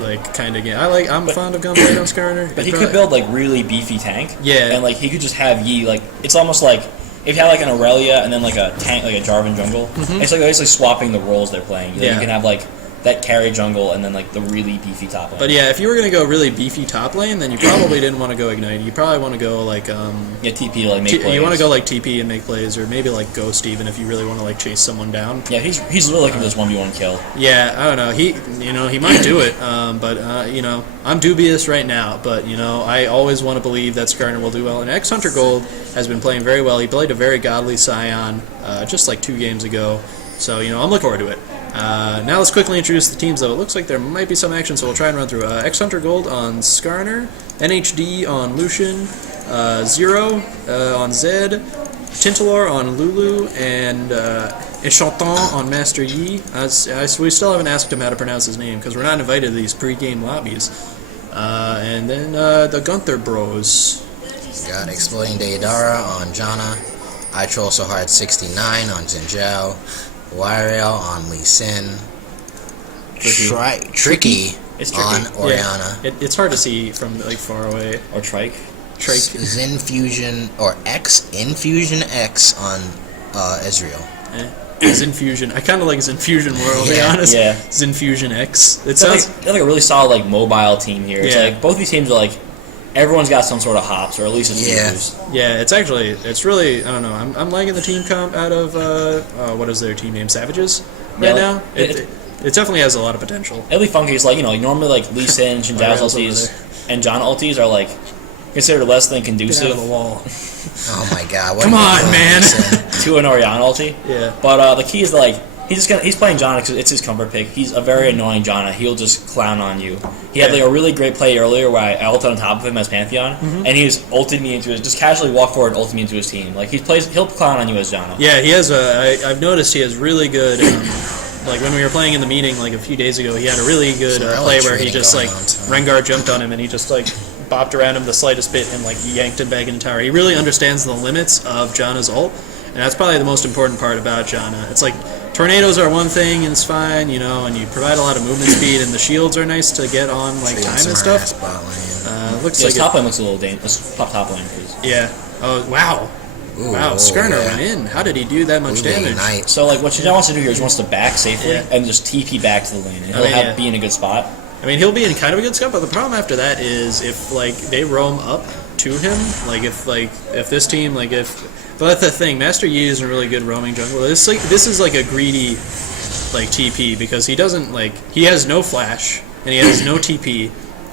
like kind of game. I'm fond of Gunblade on Skarner. But he could build like really beefy tank. Yeah, and like he could just have Yi like it's almost like if you had like an Aurelia and then like a tank like a Jarvan jungle. It's like basically swapping the roles they're playing. You can have like that carry jungle and then like the really beefy top lane. But yeah, if you were gonna go really beefy top lane, then you probably didn't want to go Ignite. You probably want to go like TP like make plays. You want to go like TP and make plays, or maybe like Ghost even if you really want to like chase someone down. Yeah, he's really looking for this 1v1 kill. Yeah, I don't know. He might do it, but I'm dubious right now. But I always want to believe that Skarner will do well. And X Hunter Gold has been playing very well. He played a very godly Scion just like 2 games ago. So I'm looking forward to it. Now let's quickly introduce the teams, though. It looks like there might be some action, so we'll try and run through. X Hunter Gold on Skarner, NHD on Lucian, Zero on Zed, Tintalor on Lulu, and Enchanton on Master Yi. We still haven't asked him how to pronounce his name, because we're not invited to these pre-game lobbies. And then the Gunther Bros. Got Exploding Deidara on Janna, I Troll So Hard 69 on Jinzhou, Wyrail on Lee Sin, Tricky It's on tricky. Orianna. It's hard to see from like far away. Or Trike. Zen Fusion or X Infusion X on Ezreal. Zinfusion. I kind of like Zinfusion more, I'll be honest. Yeah. Zinfusion X. It They're sounds. like, they're like a really solid like mobile team here. It's Yeah. like both these teams are like everyone's got some sort of hops or at least a few Yeah. moves. Yeah, it's really. I don't know. I'm liking the team comp out of what is their team name? Savages right Yeah, now. It definitely has a lot of potential. It'll be funky. It's like like normally like Lee Sin, Xin Zhao's Oriana's over ultis, and John ultis are like considered less than Get out conducive of the wall. Oh my god! What Come on, man. to an Orianna ulti. Yeah. But the key is like he's playing Janna because it's his comfort pick. He's a very annoying Janna. He'll just clown on you. He had like a really great play earlier where I ulted on top of him as Pantheon, and he just ulted me into his just casually walk forward, ulted me into his team. Like he'll clown on you as Janna. Yeah, he has I've noticed he has really good. Like when we were playing in the meeting like a few days ago, he had a really good play where he just like Rengar jumped on him and he just like bopped around him the slightest bit and like yanked him back in the tower. He really understands the limits of Janna's ult, and that's probably the most important part about Janna. It's like tornadoes are one thing and it's fine, and you provide a lot of movement speed, and the shields are nice to get on like time and stuff. Looks Yeah, like his top lane looks a little dangerous. Let's pop top lane, please. yeah. Oh wow. Ooh, Wow, Skarner yeah. went in. How did he do that much damage? Ignite. So like what Shin wants to do here is he wants to back safely Yeah. and just TP back to the lane, and he'll yeah. be in a good spot. I mean, he'll be in kind of a good spot, but the problem after that is if like they roam up to him, if this team but that's the thing, Master Yi isn't really good roaming jungle. This is like a greedy like TP because he doesn't he has no flash and he has no TP,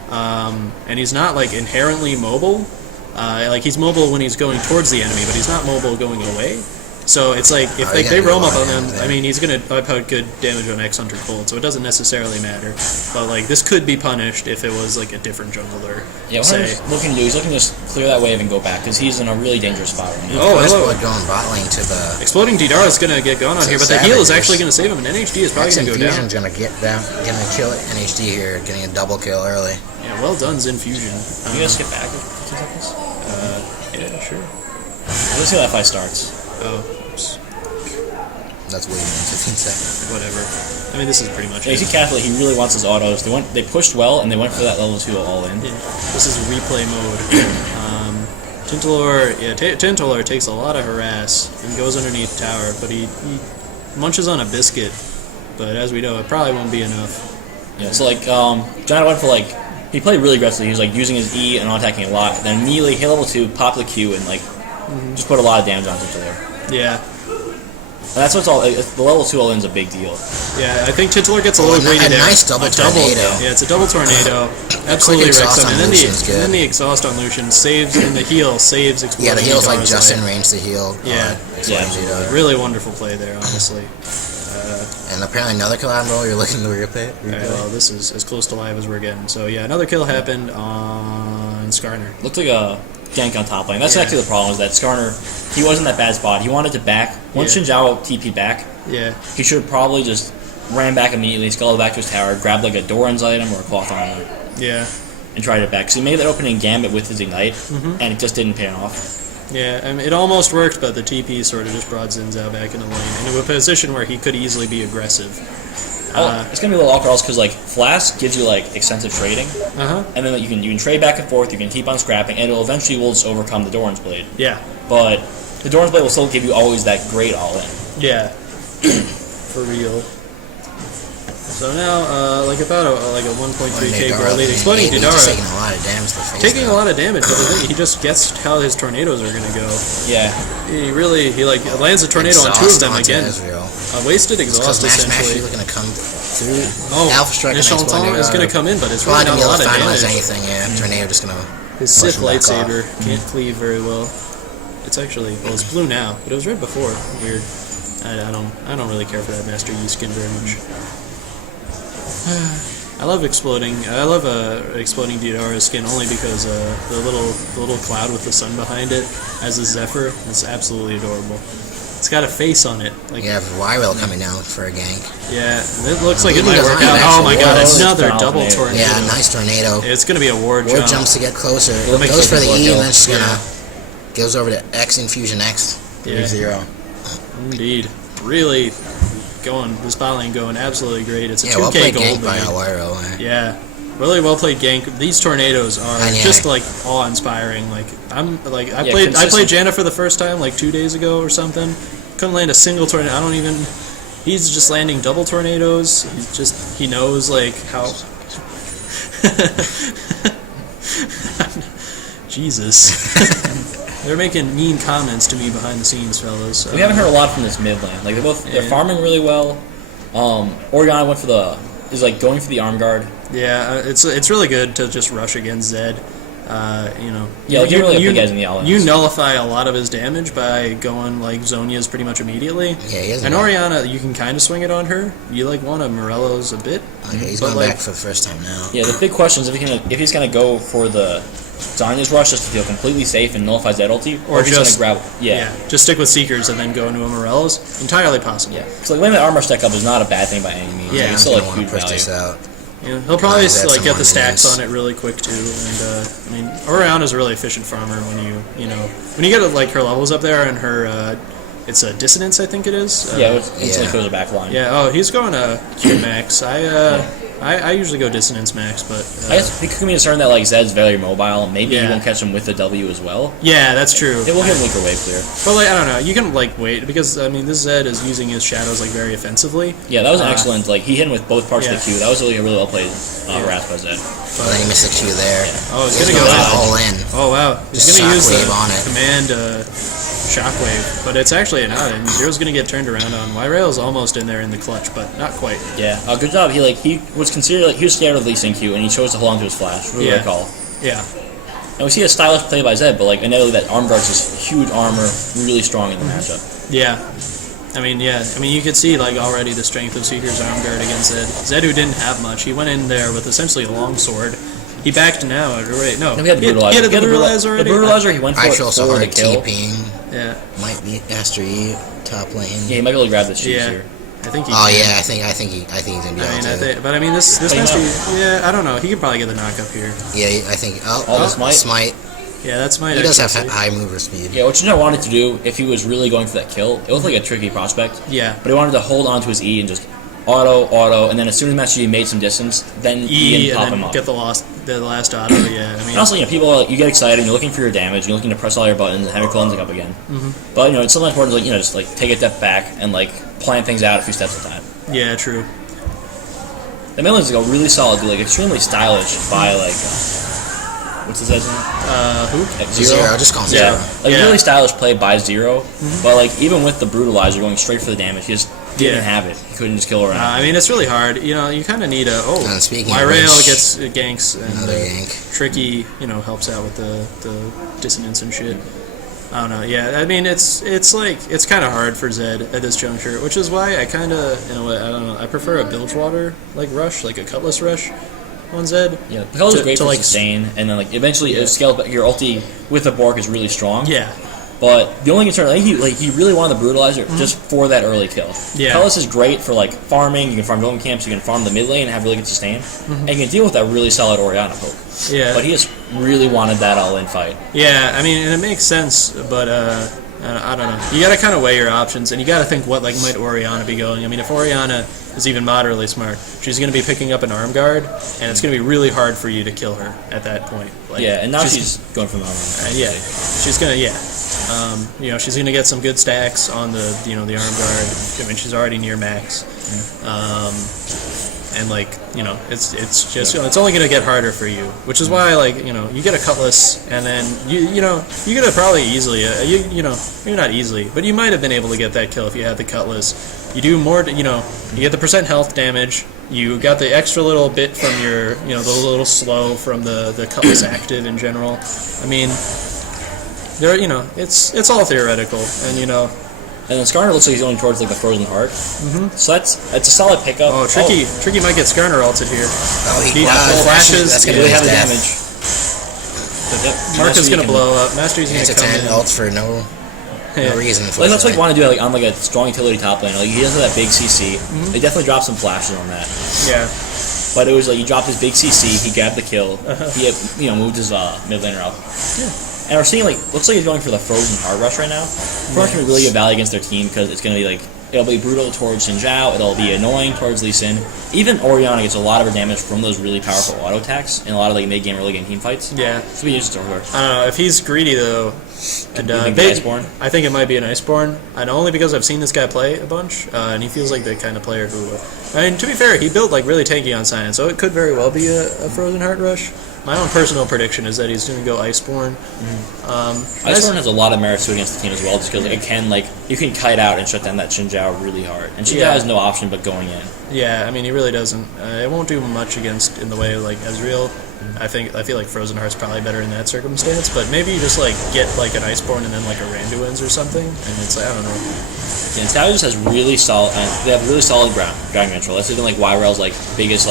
and he's not like inherently mobile. He's mobile when he's going towards the enemy, but he's not mobile going away. So it's like if they roam up on him, I mean he's gonna wipe out good damage on X Hunter Cold, so it doesn't necessarily matter. But this could be punished if it was like a different jungler. Yeah, what say. he's looking to do, he's looking to just clear that wave and go back because he's in a really dangerous spot right now. Oh, hello. Going bot lane to the Exploding Didara is gonna get going on here, but the heal is actually gonna save him, and NHD is probably X gonna go down. Infusion's gonna get down, gonna kill NHD here, getting a double kill early. Yeah, well done, Zinfusion. Can you guys skip back 15 seconds? Yeah, sure. Let's see how that fight starts. Oh, oops. That's waiting in 15 seconds. Whatever. I mean, this is pretty much Yeah, you it. see Catholic, he really wants his autos. They pushed well, and they went for that level 2 all in. Yeah, this is replay mode. Tintalor takes a lot of harass and goes underneath tower, but he munches on a biscuit. But as we know, it probably won't be enough. Yeah, so John went for he played really aggressively. He was using his E and attacking a lot. Then immediately hit level 2, pop the Q, and just put a lot of damage on Tintalor. Yeah. And that's what's all. The level 2 all in is a big deal. Yeah, I think Tintalor gets a little greedy there. Nice double tornado. Yeah, it's a double tornado. Absolutely wrecks him. And then Lucian's good. the exhaust on Lucian saves, and the heal saves Exploding. Yeah, the heal's Didara's just life. in range to heal. Yeah. Really wonderful play there, honestly. And apparently another kill Admiral, you're looking to replay. Alright, well, this is as close to live as we're getting. So yeah, another kill happened on Skarner. Looked like a gank on top lane. That's actually the problem, is that Skarner, he wasn't in that bad spot. He wanted to back. Once Yeah. Xin Zhao TP back, Yeah. he should have probably just ran back immediately, scuttled back to his tower, grabbed a Doran's item or a cloth armor, Yeah. and tried it back. So he made that opening gambit with his Ignite, and it just didn't pay off. Yeah, I mean, it almost worked, but the TP sort of just brought Zinzao back in the lane into a position where he could easily be aggressive. It's gonna be a little awkward also because Flask gives you extensive trading, and then you can trade back and forth. You can keep on scrapping, and it'll eventually will just overcome the Doran's Blade. Yeah. But the Doran's Blade will still give you always that great all in. Yeah. For real. So now, about a 1.3k goal lead. Exploding Didara taking a lot of damage to face. taking a lot of damage, but the thing, he just guessed how his tornadoes are gonna go. Yeah. He lands a tornado on two of them again. A wasted exhaust Because essentially. Mash going to come through. Oh, Alpha Strike and Chantal is going to come in, but it's really not not a lot of finalize damage. anything. Yeah, Tornado just going to. His Sith lightsaber can't cleave very well. It's actually it's blue now, but it was red before. Weird. I don't really care for that Master Yi skin very much. I love exploding Didara's skin only because the little cloud with the sun behind it as a Zephyr. It's absolutely adorable. It's got a face on it. You have Wyrill coming down for a gank. Yeah, it looks like it might work out. Oh my god, another double tornado. Yeah, nice tornado. It's gonna be a ward jump. Ward jumps to get closer. Goes for the E and then just goes over to X Infusion X. 3-0. Indeed. Really going, this bot lane going absolutely great. It's a 2k well played gold gank by lead. Wyrill. Yeah, really well played gank. These tornadoes are I know. just like awe-inspiring. Like I Yeah, played consistent. Janna for the first time like 2 days ago or something. Couldn't land a single tornado. He's just landing double tornadoes. He knows like how. Jesus. They're making mean comments to me behind the scenes, fellas. We haven't heard a lot from this mid lane. Like they're farming really well. Orianna is like going for the arm guard. Yeah, it's really good to just rush against Zed. Yeah, like, really big guys in the elements. You nullify a lot of his damage by going like Zhonya's pretty much immediately. Yeah, he has and Orianna, you can kind of swing it on her. You like want to Morello's a bit. Okay, he's but, going back for the first time now. Yeah, the big question is if he's gonna go for the Zanya's rush just to feel completely safe and nullify Zed ulti, or if he's just gonna grab just stick with Seekers and then go into a Morello's. Entirely possible. Yeah, so like letting that armor stack up is not a bad thing by any means. Yeah, Like, it's still like huge push value. this out. Yeah, he'll probably Nice, that's like get some the stacks minions. on it really quick too. And Orianna's a really efficient farmer when you get like her levels up there and her it's a dissonance, I think it is. It's like goes a back line. Yeah. Oh, he's going Q max. I usually go dissonance max, but I guess it could be concerned that like Zed's very mobile. Maybe Yeah. you won't catch him with the W as well. yeah, that's true. It will hit weaker wave clear. But like I don't know, you can like wait because this Zed is using his shadows like very offensively. Yeah, that was an excellent. Like he hit him with both parts yeah. of the Q. That was really well played harass by Zed. And then he missed the Q there. Oh, it's He's gonna go going in. all in. Oh wow, he's Just gonna use the shockwave on it. command shockwave, but it's actually not. And Zero's gonna get turned around on. Y-Rail's almost in there in the clutch, but not quite. Yeah, good job. He was considered he was scared of Lee Sin Q and he chose to hold on to his flash. Really good call. Yeah. And we see a stylish play by Zed, but like inevitably that arm guard's just huge armor, really strong in the matchup. Yeah. I mean, you could see like already the strength of Seeker's arm guard against Zed. Zed, who didn't have much, he went in there with essentially a long sword. He backed now. Right? No, And we had the brutalizer. He had the brutalizer already. The brutalizer, he went for I it feel so for the hard kill. TPing. Yeah. Might be Master E top lane. Yeah, he might be able to grab this Yeah. here. I think he. Oh can. yeah, I think he's gonna be able to. But I mean, this But Master. you Yeah, I don't know. He could probably get the knock up here. Yeah, I think. Oh, the smite. Yeah, that's my. He does have accuracy. high mover speed. Yeah, what Jinja wanted to do if he was really going for that kill, it was like a tricky prospect. Yeah. But he wanted to hold on to his E and just auto, and then as soon as Master Yi made some distance, then E and pop and him then up. get the last auto. Yeah, I mean. And also, people, you get excited, you're looking for your damage, you're looking to press all your buttons and have your cleansing up again. Mm-hmm. But it's sometimes important to just take a step back and plan things out a few steps at a time. Yeah, true. The middle is really solid, extremely stylish by what's his name? Who? Zero, just call him Yeah, Zero. Yeah. really stylish play by Zero. But even with the brutalizer going straight for the damage, he just didn't have it. He couldn't just kill around. I mean, it's really hard. You kind of need a. And speaking of Y-Rail which, gets ganks and another gank. Tricky, helps out with the dissonance and shit. I don't know. Yeah, I mean, it's kind of hard for Zed at this juncture, which is why I kind of, in a way, I don't know. I prefer a Bilgewater rush, like a Cutlass rush on Zed. Yeah, the color is great to, for sustain, and then eventually it scales. But your ulti with the Bork is really strong. Yeah. But the only concern, he really wanted the brutalizer just for that early kill. Yeah. Cutlass is great for farming. You can farm golden camps. You can farm the mid lane and have really good sustain, and you can deal with that really solid Orianna poke. Yeah. But he just really wanted that all-in fight. Yeah, I mean, and it makes sense, but I don't know. You got to kind of weigh your options, and you got to think what might Orianna be going. I mean, if Orianna is even moderately smart, she's going to be picking up an arm guard, and it's going to be really hard for you to kill her at that point. And now she's going for the arm. Yeah, she's gonna. Yeah, she's gonna get some good stacks on the the arm guard. I mean, she's already near max. And it's just it's only gonna get harder for you, which is why you get a Cutlass, and then you could have probably easily maybe not easily, but you might have been able to get that kill if you had the Cutlass. You do more, you get the % health damage. You got the extra little bit from your, the little slow from the Cutlass active in general. I mean, there, it's all theoretical, and And then Skarner looks like he's going towards the Frozen Heart. Mm-hmm. So it's a solid pickup. Oh, Tricky might get Skarner ulted here. Oh, He flashes. That's They gonna really be have his the death. damage. Yep. Marco's gonna blow up. Mastery's gonna It's a come 10 in. ult for no reason. That's what you want to do on a strong utility top lane. He does have that big CC. They definitely dropped some flashes on that. Yeah. But it was he dropped his big CC, he grabbed the kill, he had, moved his mid laner up. Yeah. And we're seeing looks like he's going for the Frozen Hard Rush right now. Frozen can be really good value against their team because it's going to be It'll be brutal towards Xin Zhao. It'll be annoying towards Lee Sin. Even Orianna gets a lot of her damage from those really powerful auto attacks in a lot of like mid game, early game team fights. Yeah. It's be interesting over there. I don't know if he's greedy though. And Iceborne? I think it might be an Iceborne, and only because I've seen this guy play a bunch, and he feels like the kind of player who. I mean, to be fair, he built like really tanky on Silence, so it could very well be a Frozen Heart Rush. My own personal prediction is that he's going to go Iceborne. Iceborne has a lot of merits to against the team as well, just because it can like you can kite out and shut down that Xin Zhao really hard, and Xin Zhao has no option but going in. Yeah, I mean he really doesn't. It won't do much against in the way of like Ezreal. I feel like Frozen Heart's probably better in that circumstance, but maybe you just like get like an Iceborne and then like a Randuin's or something, and it's like I don't know. Yeah, Tao just has really solid. They have really solid ground control. That's even like YRL's like biggest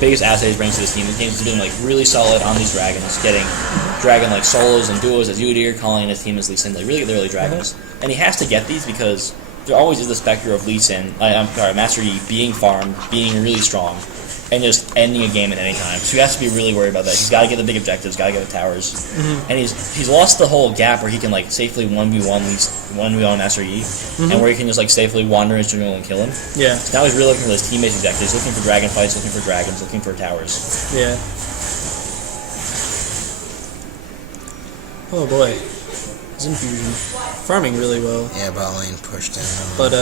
biggest asset he brings to this team. The team's been like really solid on these dragons, getting dragon like solos and duos as Udyr, calling his team as Lee Sin. Like really, they're really dragons, and he has to get these because there always is the specter of Lee Sin. Master Yi being farmed, being really strong, and just ending a game at any time. So he has to be really worried about that. He's got to get the big objectives, got to get the towers, and he's lost the whole gap where he can like safely 1v1 Master Yi, and where he can just like safely wander his jungle and kill him. Yeah. So now he's really looking for those teammates' objectives, looking for dragon fights, looking for dragons, looking for towers. Yeah. Oh boy, his infusion farming really well. Yeah, bot lane pushed in. But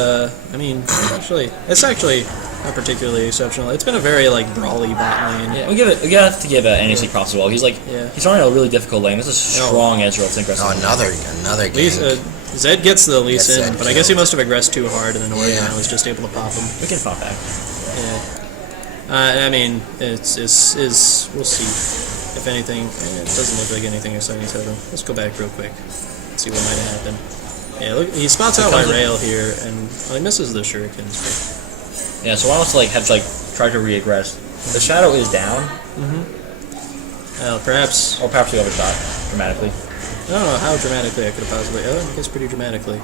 I mean, it's actually not particularly exceptional. It's been a very like brawly bot lane. Yeah, we got to give NEC props as well. He's he's running a really difficult lane. This is strong Ezreal. Think Oh, another game. Zed gets the Lee Sin, Zed but I guess he must have aggressed too hard, and then Orianna was just able to pop him. We can pop back. Yeah. I mean, it's we'll see. If anything, it doesn't look like anything exciting's happened. Let's go back real quick. See what might have happened. Yeah, look, he spots out my rail here, and he misses the shurikens. But... Yeah, so I want to try to re-aggress. The shadow is down. Well, perhaps we overshot dramatically. I don't know how dramatically I could have possibly. I guess pretty dramatically.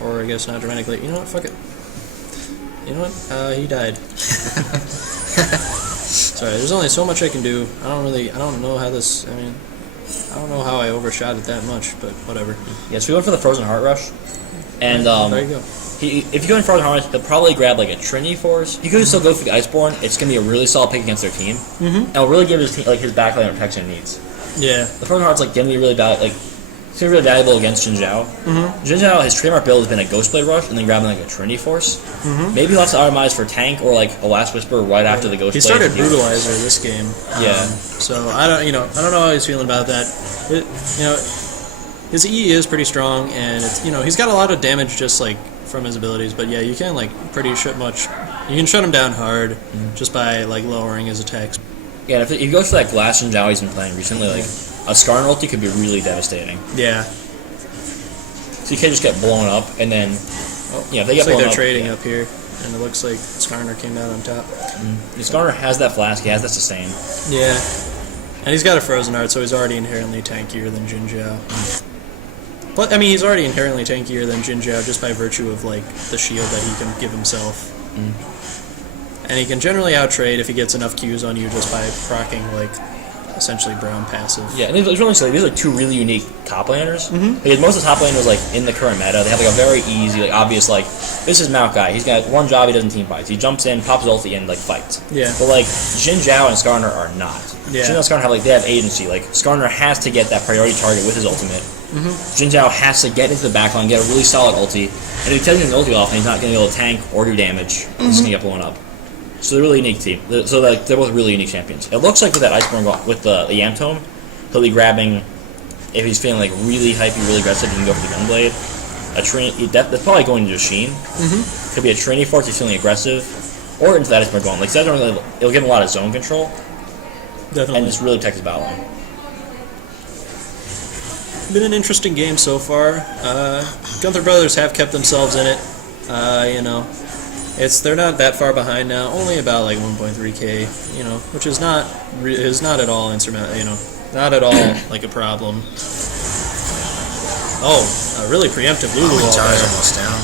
Or I guess not dramatically. You know what? Fuck it. You know what? He died. Sorry, there's only so much I can do. I don't know how this. I mean, I don't know how I overshot it that much, but whatever. Yeah, so we went for the Frozen Heart Rush, and there you go. If you go in Frozen Heart Rush, he'll probably grab like a Trinity Force. He could still go for the Iceborne. It's gonna be a really solid pick against their team, and it'll really give his team his backline protection it needs. Yeah, the Frozen Heart's gonna be really it's gonna be really valuable against Xin Zhao. Xin Zhao, his trademark build has been a Ghostblade Rush and then grabbing a Trinity Force. Maybe he'll have to optimize for tank or a Last Whisper right after the Ghostblade. He started Brutalizer this game. Yeah. So I don't know how he's feeling about that. His E is pretty strong, and it's he's got a lot of damage just from his abilities. But yeah, you can pretty much you can shut him down hard just by lowering his attacks. Yeah, if he goes for that Glass Xin Zhao he's been playing recently, a Skarn ulti could be really devastating. Yeah. So you can't just get blown up, and then if they get blown up, they're trading up here, and it looks like Skarner came out on top. Skarner has that flask, he has that sustain. Yeah, and he's got a Frozen Heart, so he's already inherently tankier than Xin Zhao. But I mean, he's already inherently tankier than Xin Zhao just by virtue of the shield that he can give himself. And he can generally outtrade if he gets enough Qs on you just by proccing essentially brown passive. Yeah, and it's really silly. These are two really unique top laners. Because most of the top laners, in the current meta, they have a very easy, obvious, this is Maokai. He's got one job, he doesn't team fights. He jumps in, pops his ulti, and fights. Yeah. But Xin Zhao and Skarner are not. Yeah. Xin Zhao and Skarner they have agency. Skarner has to get that priority target with his ultimate. Xin Zhao has to get into the backline, get a really solid ulti, and if he takes his ulti off and he's not going to be able to tank or do damage, he's going to get blown up. So they're a really unique team. So they're both really unique champions. It looks like with that Iceborne with the Yam Tome, he'll be grabbing, if he's feeling really hypey, really aggressive, he can go for the Gunblade. That's probably going to Sheen. Could be a Trinity Force if he's feeling aggressive, or into that Iceborne Golem. It'll give him a lot of zone control. Definitely. And just really protect his battle line. Been an interesting game so far. Gunther Brothers have kept themselves in it. They're not that far behind now, only about 1.3k, which is not at all insurmountable, not at all a problem. Oh, a really preemptive Lulu wall there. Almost down.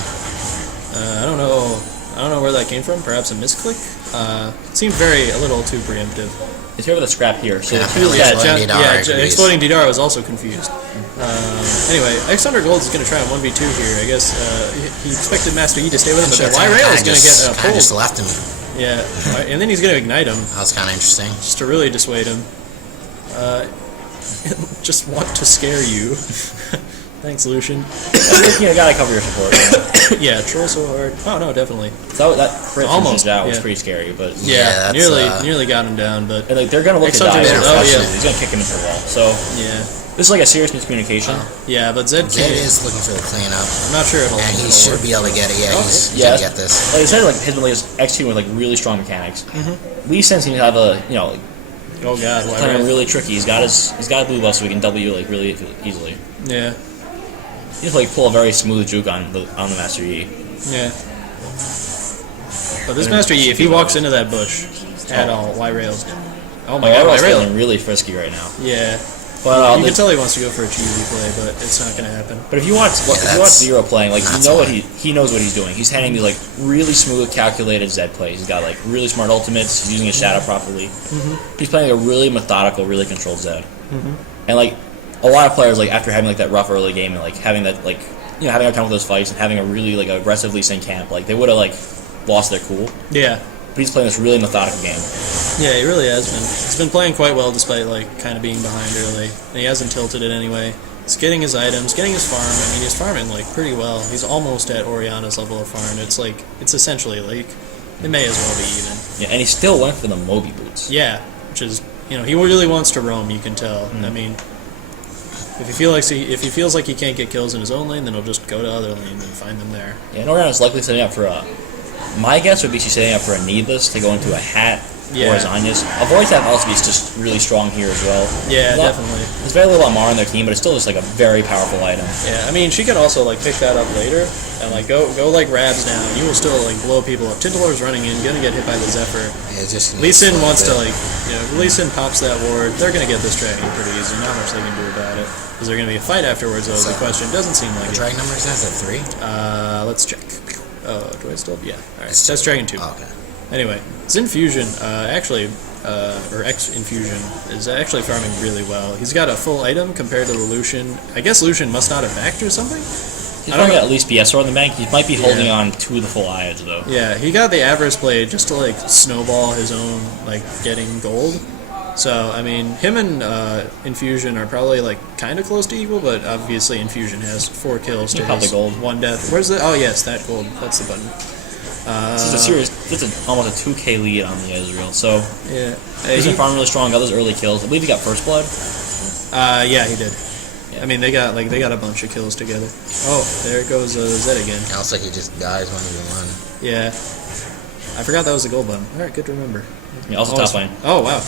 I don't know where that came from. Perhaps a misclick. It seemed a little too preemptive. It's here with a scrap here. So Yeah, the Q is yeah, that. Exploding Didar agrees. Exploding Didar was also confused. Anyway, X100 Gold is going to try a 1v2 here. I guess he expected Master Yi to stay with him, but then Y-Rail is going to get kind of just pulled. left him. Yeah, and then he's going to ignite him That was kind of interesting. just to really dissuade him. Just want to scare you. Thanks, Lucian. You gotta cover your support. Man. Yeah, troll so hard. Oh no, definitely. So that crit Almost, out was yeah. pretty scary, but Yeah, that's, nearly got him down, but and, like they're gonna look to X100 die. Gold, oh, He's yeah. gonna kick him into the wall. So yeah, this is like a serious miscommunication. yeah, but ZK, Zed is looking for the cleanup, I'm not sure it'll. and he it'll should work. be able to get it. Yeah, he's Yeah. gonna get this. Like I said, like his latest X2 with like really strong mechanics. Lee Sin seems to have a Oh god, playing Y-Rail. really tricky. He's got a blue buff so he can W like really easily. Yeah, He just like pull a very smooth juke on the Master Yi. yeah. But this Master Yi, if he walks into that bush at all, Y-Rails. Oh my god, Everyone's Y-Rail. feeling really frisky right now. Yeah. But You can tell he wants to go for a cheesy play, but it's not going to happen. But if you watch Zero playing, like you that's know what why. he knows what he's doing. He's handing these like really smooth, calculated Z plays. He's got like really smart ultimates. He's using his shadow properly. He's playing a really methodical, really controlled Z. And like a lot of players, like after having like that rough early game and like having that like having a time with those fights and having a really like aggressively Sin camp, like they would have like lost their cool. Yeah. But he's playing this really methodical game. Yeah, he really has been. He's been playing quite well despite like kind of being behind early. And he hasn't tilted it anyway. He's getting his items, getting his farm. I mean, he's farming like pretty well. He's almost at Oriana's level of farm. It's like it's essentially like it may as well be even. Yeah, and he still went for the Moby boots. Yeah, which is he really wants to roam. You can tell. I mean, if he feels like he can't get kills in his own lane, then he'll just go to other lanes and find them there. Yeah, and Oriana's likely setting up for a. My guess would be she's setting up for a Needless to go into a hat or a Zanyas. A Voice Hat also is just really strong here as well. Yeah, definitely. There's very little Amara on their team, but it's still just like a very powerful item. Yeah, I mean, she could also like pick that up later and like go like Rabs down. You will still like blow people up. Tintalar's running in, gonna get hit by the Zephyr. Yeah, just Lee Sin wants to like, Lee Sin pops that ward. They're gonna get this dragon pretty easy. Not much they can do about it. Is there gonna be a fight afterwards? Though the question doesn't seem like What it. dragon number is that? Is that 3? Let's check. Oh, do I still? Yeah. All right. That's Dragon 2. Oh, okay. Anyway, Xin Fusion or X Infusion is actually farming really well. He's got a full item compared to the Lucian. I guess Lucian must not have backed or something. He's probably got at least BSR on the bank. He might be holding on to the full Ides though. Yeah, he got the Avarice Blade just to like snowball his own like getting gold. So I mean, him and Infusion are probably like kind of close to equal, but obviously Infusion has 4 kills to pop his the gold. 1 death. Where's the? Oh yes, that gold. That's the button. This is a serious. It's almost a 2K lead on the Ezreal. So Yeah. he's been farming really strong. Got those early kills. I believe he got first blood. Yeah, he did. I mean, they got a bunch of kills together. Oh, there goes Zed again. It looks like he just dies 1v1. Yeah. I forgot that was the gold button. All right, good to remember. Yeah, also top lane. Oh wow.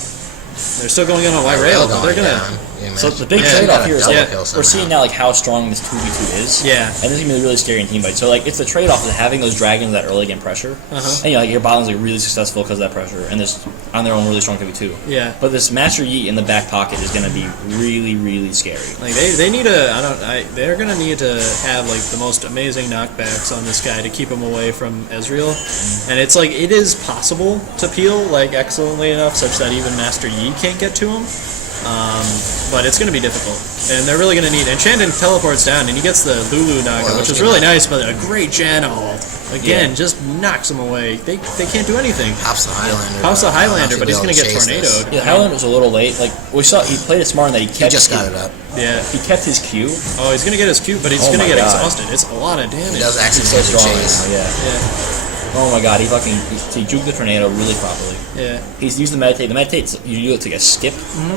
They're still going on Y-Rail, but they're gonna. So the big Yeah, trade-off here is like double kill we're seeing now like how strong this 2v2 is. Yeah. And this is gonna be really scary in team fight. So like it's the trade-off of having those dragons that early game pressure, and like your bottom's like really successful because of that pressure, and this on their own really strong 2v2. Yeah. But this Master Yi in the back pocket is gonna be really really scary. Like they need they're gonna need to have like the most amazing knockbacks on this guy to keep him away from Ezreal, and it's like it is possible to peel like excellently enough such that even Master Yi can't get to him. But it's going to be difficult, and they're really going to need. And Shandon teleports down, and he gets the Lulu knockout, which is really nice. But a great Janna ult again just knocks him away. They can't do anything. Pops the Highlander. Pops the Highlander, but he's going to get tornadoed. Yeah, Highlander was a little late. Like we saw, he played it smart in that he kept. He just got it up. Yeah, he kept his Q. Oh, he's going to get his Q, but he's going to get exhausted. It's a lot of damage. He does He's so accidentally strong right chase. now. Yeah. Yeah, Oh my god, he juked the tornado really properly. yeah. He's used the meditate. The meditate's you do it to get a skip.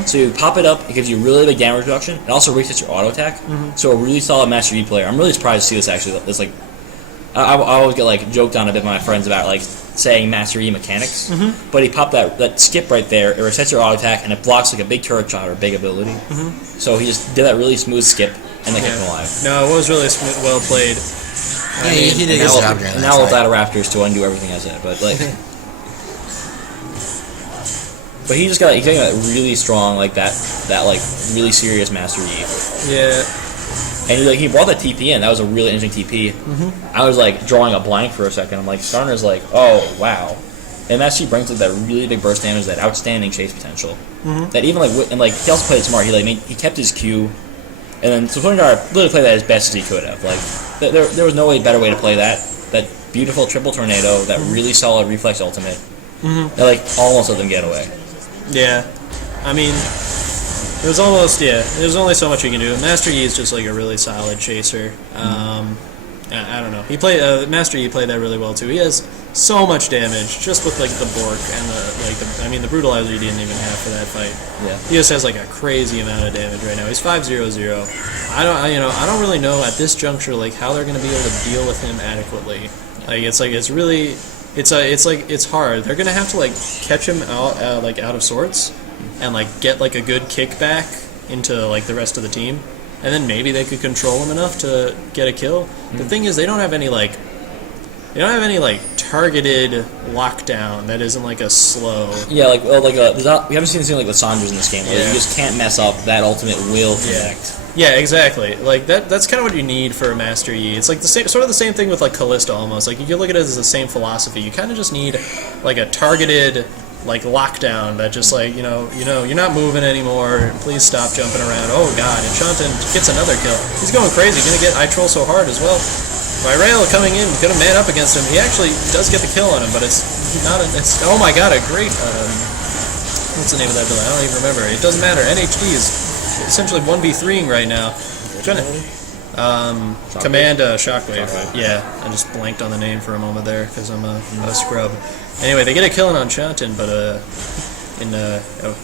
So you pop it up, it gives you really big damage reduction. It also resets your auto attack. So a really solid Master Yi player. I'm really surprised to see this actually. This like, I always get like joked on a bit by my friends about like saying Master Yi mechanics. But he popped that skip right there. It resets your auto attack and it blocks like a big turret shot or a big ability. So he just did that really smooth skip and they kept him alive. No, it was really well played. Yeah, he did a good job during And that now with fight. that Raptors to undo everything I said, but like. But he's getting that really strong, like that like really serious Master Yi. Yeah. And he brought that TP in. That was a really interesting TP. I was like drawing a blank for a second. I'm like, Starner's like, oh wow. And Master Yi brings like that really big burst damage, that outstanding chase potential. That even like and like he also played smart. He kept his Q, and then so Tornadar literally played that as best as he could have. Like there was no better way to play that. That beautiful triple tornado, that really solid reflex ultimate. That like almost let them get away. Yeah, I mean, it was almost there's only so much you can do. Master Yi is just like a really solid chaser. I don't know. Master Yi played that really well too. He has so much damage just with like the Bork and the brutalizer he didn't even have for that fight. Yeah. He just has like a crazy amount of damage right now. He's 5-0-0. I don't really know at this juncture like how they're gonna be able to deal with him adequately. Like it's hard. They're gonna have to like catch him out of sorts and like get like a good kickback into like the rest of the team. And then maybe they could control him enough to get a kill. The thing is, they don't have any targeted lockdown that isn't like a slow. Yeah, we haven't seen anything like the Sandra's in this game. Like, you just can't mess up. That ultimate will connect. Yeah, exactly. Like that's kind of what you need for a Master Yi. It's like sort of the same thing with like Callista almost. Like you can look at it as the same philosophy. You kind of just need like a targeted like lockdown that just like you're not moving anymore. Please stop jumping around. Oh god, and Shantan gets another kill. He's going crazy. Gonna get I troll so hard as well. Rail coming in, gonna man up against him. He actually does get the kill on him, but it's not. It's oh my god, a great. What's the name of that build? I don't even remember. It doesn't matter. NHD is essentially 1v3ing right now. Command Shockwave. Yeah, I just blanked on the name for a moment there because I'm a scrub. Anyway, they get a kill on Shantan, but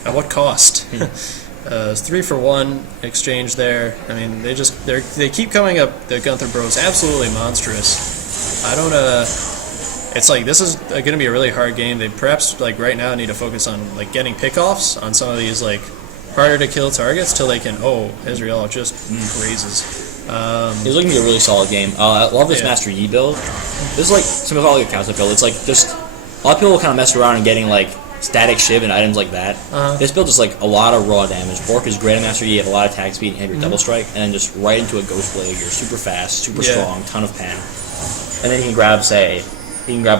at what cost? It's 3-for-1 exchange there. I mean, they keep coming up. The Gunther Bros absolutely monstrous. I don't It's like this is going to be a really hard game. They perhaps like right now need to focus on like getting pickoffs on some of these like harder to kill targets till they can. Oh, Ezreal just grazes. It's looking to be a really solid game. I love this Master Yi build. This is like some of all your counter build. It's like just a lot of people will kind of mess around and getting like static shiv and items like that. This build is like a lot of raw damage. Bork is great at Master Yi. You have a lot of attack speed and have your double strike, and then just right into a Ghost Blade. You're super fast, super strong, ton of pen, and then he can grab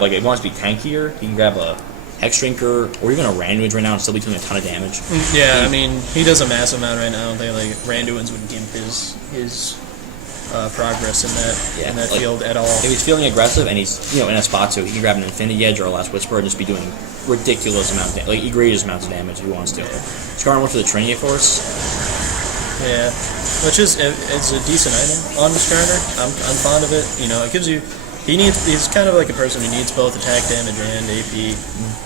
like if he wants to be tankier, he can grab a Hex Drinker or even a Randuin's right now and still be doing a ton of damage. Yeah, I mean he does a massive amount right now. I don't think like Randuin's would gimp his progress in that field at all. If he's feeling aggressive and he's in a spot so he can grab an Infinity Edge or a Last Whisper and just be doing ridiculous amount of egregious amounts of damage if he wants to. Skarn went for the Trinity Force. Yeah, which is it's a decent item on the Skarner. I'm fond of it. It gives you. He's kind of like a person who needs both attack damage and AP.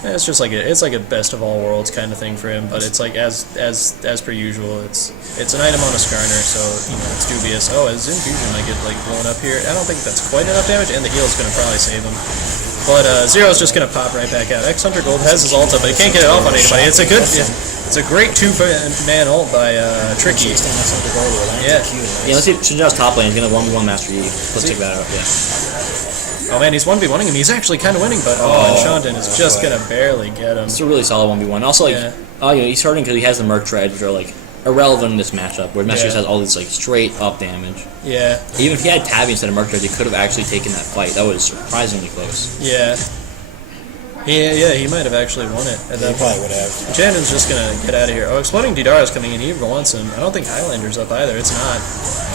It's just like it's like a best of all worlds kind of thing for him. But it's like as per usual, it's an item on a Skarner, so it's dubious. Oh, his Infusion might get like blown up here. I don't think that's quite enough damage, and the heal is going to probably save him. But Zero's just going to pop right back out. X Hunter Gold has his ult up, but he can't get it off on anybody. It's a great two-man ult by Tricky. Yeah. Let's see. Shinjao's top lane. He's going to 1v1 Master Yi. Let's check that out. Yeah. Oh man, he's 1v1ing him. He's actually kind of winning, but and Shantan is just gonna barely get him. It's a really solid 1v1. Also, he's starting because he has the Merc Treads, which are like irrelevant in this matchup, where Master Yi has all this like straight up damage. Yeah. Even if he had Tabby instead of Merc Treads, he could have actually taken that fight. That was surprisingly close. Yeah. Yeah, he might have actually won it at that point. Probably would have. Shandon's just gonna get out of here. Oh, Exploding Didar is coming in. He wants him. I don't think Highlander's up either. It's not.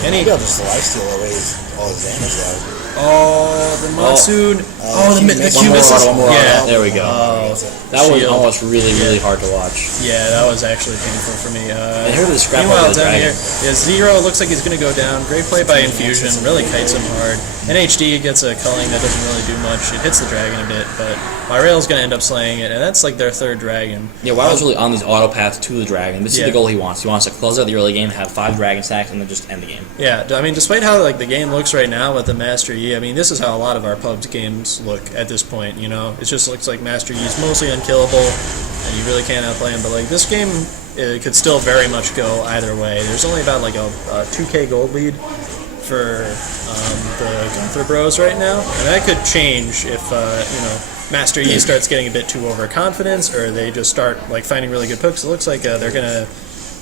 Maybe I'll just lifesteal away all his damage though. Oh, the Monsoon. The Q misses. There we go. That was almost really hard to watch. Yeah, that was actually painful for me. I heard the scrap meanwhile, the down dragon. here, Zero looks like he's going to go down. Great play by Infusion. Really kites him hard. NHD gets a culling that doesn't really do much. It hits the dragon a bit, but Myrail's going to end up slaying it, and that's like their third dragon. Yeah, Wild's really on these auto paths to the dragon. This is the goal he wants. He wants to close out the early game, have 5 dragon stacks, and then just end the game. Yeah, I mean, despite how like the game looks right now with the Master Yi, I mean, this is how a lot of our pubs games look at this point. It just looks like Master Yi is mostly unkillable, and you really can't outplay him. But like this game, it could still very much go either way. There's only about like a 2K gold lead for the Gunther Bros right now, and that could change if Master Yi starts getting a bit too overconfident, or they just start like finding really good picks. It looks like they're gonna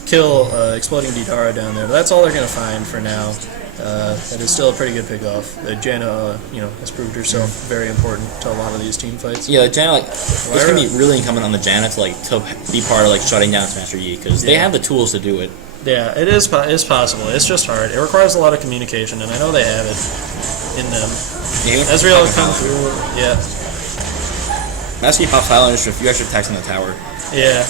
kill Exploding Didara down there. But that's all they're going to find for now. That is still a pretty good pickoff. Janna, has proved herself very important to a lot of these team fights. Yeah, Janna, it's gonna be really incumbent on the Janna to be part of shutting down Master Yi because they have the tools to do it. Yeah, it is possible. It's just hard. It requires a lot of communication, and I know they have it in them. Yeah, Ezreal come through. Yeah. Master Yi pops Highlander just a few extra attacks on the tower. Yeah.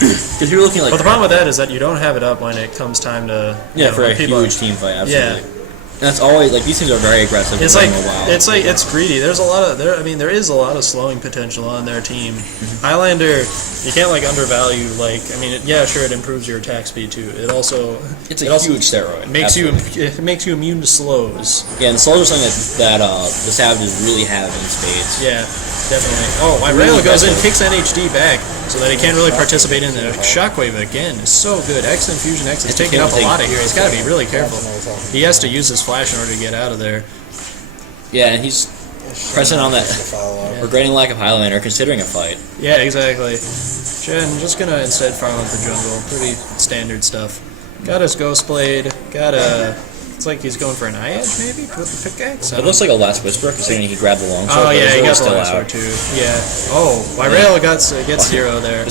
Because you're looking like. But the problem with that is that you don't have it up when it comes time to. For a huge team fight, absolutely. Yeah. And that's always these teams are very aggressive. It's it's greedy. There is a lot of slowing potential on their team. Highlander, you can't undervalue. Sure, it improves your attack speed too. It also it's a huge steroid. It makes you immune to slows. Yeah, and the slows are something that the Savages really have in spades. Yeah, definitely. Oh, Rail goes in, kicks NHD back so that he can't really participate in the shockwave again. It's so good. X Infusion X is taking up a lot of here. He's got to be really careful. He has to use his flash in order to get out of there. Yeah, and he's pressing on that regretting lack of Highlander, considering a fight. Yeah, exactly. Jen just gonna instead farm up the jungle. Pretty standard stuff. Got his Ghost Blade. It's like he's going for an eye edge maybe with the pickaxe. It looks like a Last Whisper considering he grabbed the longsword. Oh yeah, he got the still longsword out. too. Yeah. Oh, Rail gets 0 there.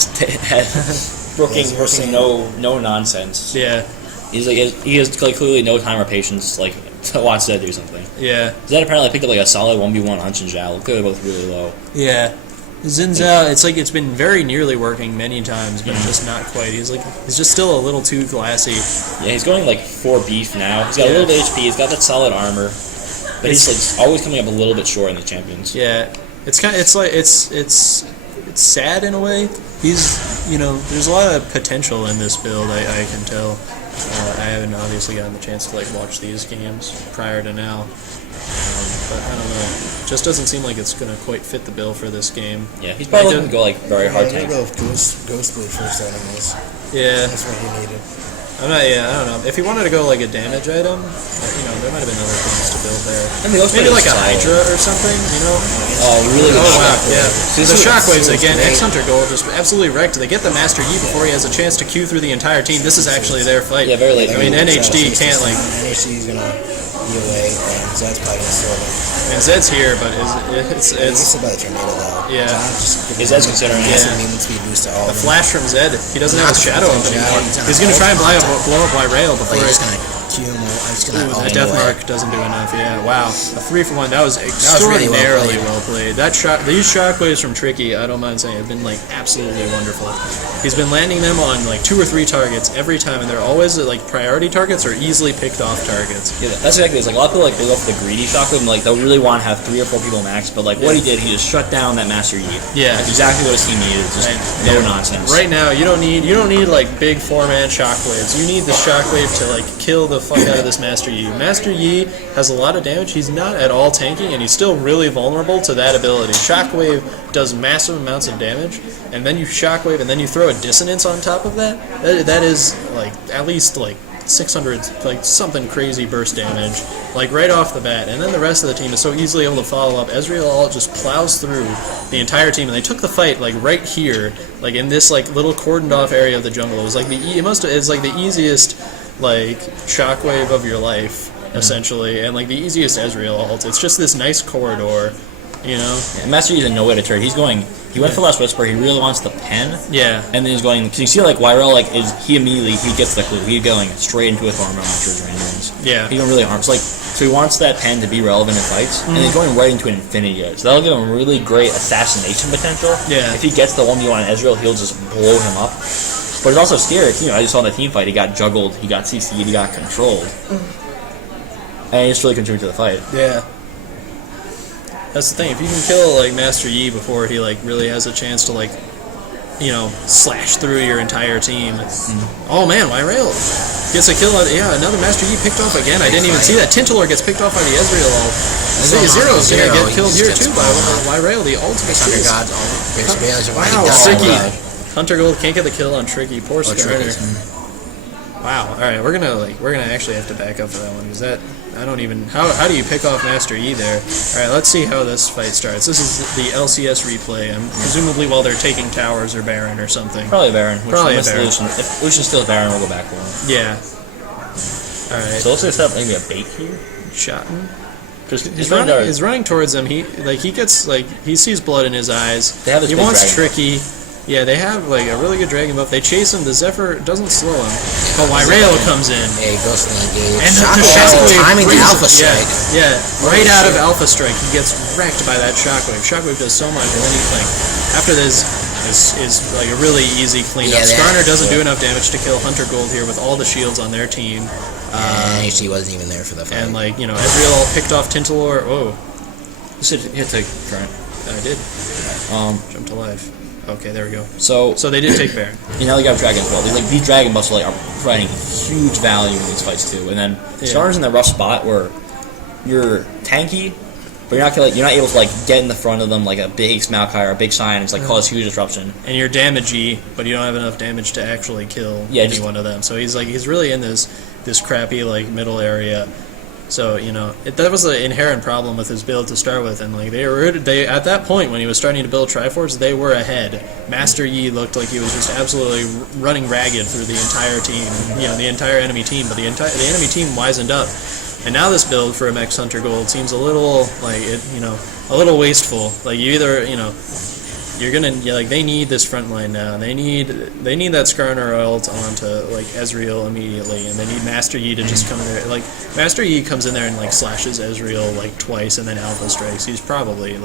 Working no nonsense. Yeah. He has clearly no time or patience to watch Zed do something. Yeah. Zed apparently picked up a solid 1v1 on Shinjao. Clearly both really low. Yeah. Zinzao, it's been very nearly working many times, but just not quite. He's just still a little too glassy. Yeah, he's going for beef now. He's got a little bit of HP. He's got that solid armor, but he's always coming up a little bit short in the champions. Yeah, it's sad in a way. There's a lot of potential in this build. I can tell. I haven't obviously gotten the chance to watch these games prior to now. But I don't know. Just doesn't seem like it's going to quite fit the bill for this game. Yeah, he's probably going to go very hard tank. I don't know if Ghost Blade first item is. Yeah. That's what he needed. I don't know. If he wanted to go a damage item, there might have been other things to build there. Maybe a Hydra or something, Oh, really good. Oh, wow, yeah. See, The shockwaves again, X-Hunter Gold just absolutely wrecked. They get the Master Yi before he has a chance to queue through the entire team. This is actually their fight. Yeah, very late. NHD can't NHD's gonna be away, and Zed's probably gonna slow him. And Zed's here, but it's It's about the tornado though. Yeah. Is Zed's considering massive movement speed boost to all a of them. flash from Zed. He doesn't have his shadow up anymore. He's gonna try and blow up Rail before Like, he's he. gonna cue him. He's gonna That death mark doesn't do enough. Yeah, wow, a 3-for-1. That was really extraordinarily well well played. These shockwaves from Tricky, I don't mind saying, have been absolutely wonderful. He's been landing them on 2 or 3 targets every time, and they're always priority targets or easily picked off targets. Yeah, that's exactly it. A lot of people they go for the greedy shockwave, and they'll really want to have 3 or 4 people max. But what he did, he just shut down that Master Yi. Yeah, that's exactly what his team needed. Just no nonsense. Right now, you don't need big 4-man shockwaves. You need the shockwave to kill the fuck out of this Master Yi. Master Yi has a lot of damage. He's not at all tanking, and he's still really vulnerable to that ability. Shockwave does massive amounts of damage, and then you shockwave, and then you throw a dissonance on top of that. That is at least 600 something crazy burst damage right off the bat, and then the rest of the team is so easily able to follow up. Ezreal just plows through the entire team, and they took the fight right here, in this little cordoned off area of the jungle. It was the easiest shockwave of your life, essentially, and the easiest Ezreal ult. It's just this nice corridor, Yeah, Master Yi is in no way to turn. He went for Last Whisper. He really wants the pen. Yeah. And then he's going. Because you see, Wyrell, he gets the clue. He's going straight into a farm on his randomings. Yeah. He don't really harm. So he wants that pen to be relevant in fights, and he's going right into an Infinity Edge. So that'll give him really great assassination potential. Yeah. If he gets the 1v1 on Ezreal, he'll just blow him up. But it's also scary. I just saw in the team fight, he got juggled, he got CC'd, he got controlled. And he just really contributed to the fight. Yeah. That's the thing. If you can kill Master Yi before he really has a chance to slash through your entire team. Oh man, Rail gets a kill. Another Master Yi picked off again. I didn't even see that. Tintalor gets picked off by the Ezreal ult. Zero's gonna get killed here too by Rail. The ultimate Hunter kills. God, Wow, Tricky. Hunter Gold can't get the kill on Tricky. Poor Starter. Wow. All right, we're gonna actually have to back up for that one because I don't even... How do you pick off Master Yi there? Alright, let's see how this fight starts. This is the LCS replay. Presumably while they're taking towers or Baron or something. Probably Baron. Probably a Baron. If Lucian steals Baron, we'll go back for him. Yeah. Alright. So let's just set up maybe a bait here. Shot him. He's running towards them. He gets he sees blood in his eyes. They have this he big wants dragon tricky. Yeah, they have like a really good dragon buff. They chase him. The Zephyr doesn't slow him, but Wyrail comes in. Yeah, he goes for the engage. And the Shockwave timing the brings- Alpha Strike. Yeah, right out of Alpha Strike, he gets wrecked by that Shockwave. Shockwave does so much, and then he after this is like a really easy cleanup. Yeah, Skarner doesn't do enough damage to kill Hunter Gold here with all the shields on their team. And actually wasn't even there for the fight. And Ezreal picked off Tintalor. Oh, You should hit the current. I did. Jump to life. Okay, there we go. So they did take Baron. you know, you got dragon as well. These dragon buffs are providing huge value in these fights too. And then Skarner's in that rough spot where you're tanky, but you're not able to get in the front of them like a big Maokai or a big Shine and cause huge disruption. And you're damagey, but you don't have enough damage to actually kill any one of them. So he's really in this crappy middle area. So that was the inherent problem with his build to start with, and they at that point when he was starting to build Triforce, they were ahead. Master Yi looked like he was just absolutely running ragged through the entire team, the entire enemy team. But the enemy team wisened up, and now this build for MX Hunter Gold seems a little a little wasteful. You either you're gonna they need this front line now. They need that Skarner ult onto Ezreal immediately, and they need Master Yi to just come in there. Master Yi comes in there and slashes Ezreal twice, and then Alpha strikes. He's probably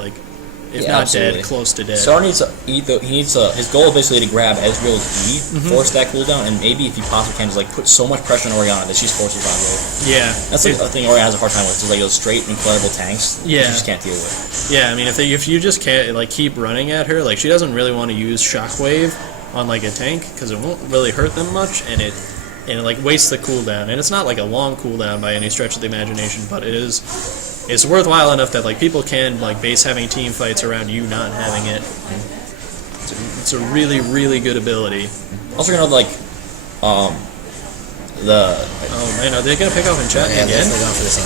if not absolutely. dead, close to dead. Star needs to eat. His goal is basically to grab Ezreal's E, force that cooldown, and maybe if you possibly can, just put so much pressure on Orianna that she's forced to survive. Yeah, that's the thing Orianna has a hard time with. Just those straight incredible tanks. Yeah, you just can't deal with. Yeah, I mean if you just can't keep running at her, she doesn't really want to use Shockwave on a tank because it won't really hurt them much, and it wastes the cooldown, and it's not a long cooldown by any stretch of the imagination, but it's worthwhile enough that people can base having team fights around you not having it. It's a really, really good ability. Also, the oh man, are they gonna pick off in chat again?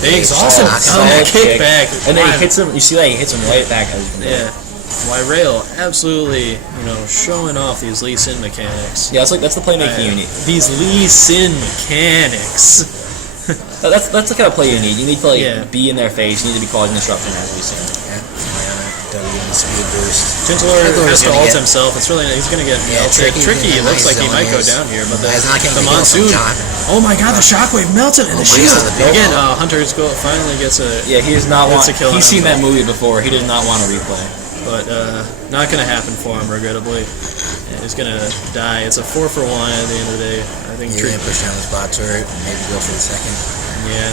They exhaust him on that kickback, and then he hits him. You see that he hits him right back. Yeah. Wyrail absolutely, showing off these Lee Sin mechanics. Yeah, that's the playmaking you need. These Lee Sin mechanics. That's the kind of play you need. You need to be in their face. You need to be causing disruption as we see. Speed boost. Tintalor has to ult himself. He's gonna get melted. Tricky looks like he might go down here, but the monsoon. Oh my god, the Shockwave melted in the shield. Again, Hunter's goal finally gets a. Yeah, he does not want. A kill. He's seen that movie before. He does not want to replay. But not gonna happen for him, regrettably. And he's gonna die. It's a 4-for-1 at the end of the day. I think. He's gonna push down the spot turret, maybe go for the second. Yeah.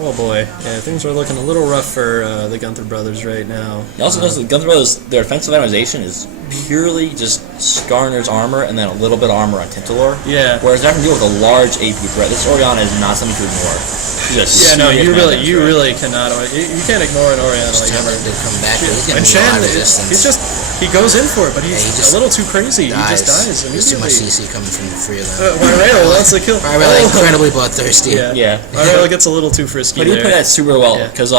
Oh boy, yeah, things are looking a little rough for the Gunther brothers right now. You also notice the Gunther brothers, their offensive itemization is purely just Skarner's armor and then a little bit of armor on Tintalor. Yeah. Whereas they have to deal with a large AP threat. This Orianna is not something to ignore. You really cannot. You can't ignore an Orianna ever. To come back, he's gonna and be a lot of resistance. He goes in for it, but he's a little too crazy. Dies. He just dies immediately. There's too much CC coming from the three of them. Wyrail wants to kill. Wyrail incredibly bloodthirsty. Yeah. Wyrail gets a little too frisky. But he played that super well because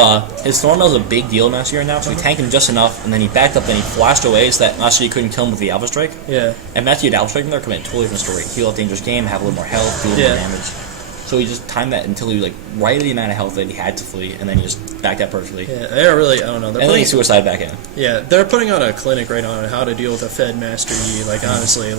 his Thornmail is a big deal last year now. So he tanked him just enough, and then he backed up, and he flashed away so that Master Yi couldn't kill him with the Alpha Strike. Yeah. And Master Yi had Alpha Strike in there, could have been a totally different story. Heal a dangerous game, have a little more health, do a little more damage. So he just timed that until he was right at the amount of health that he had to flee, and then he just backed up perfectly. Yeah, they're really, I don't know. And then he suicide back in. Yeah, they're putting on a clinic right now on how to deal with a fed Master Yi. Honestly,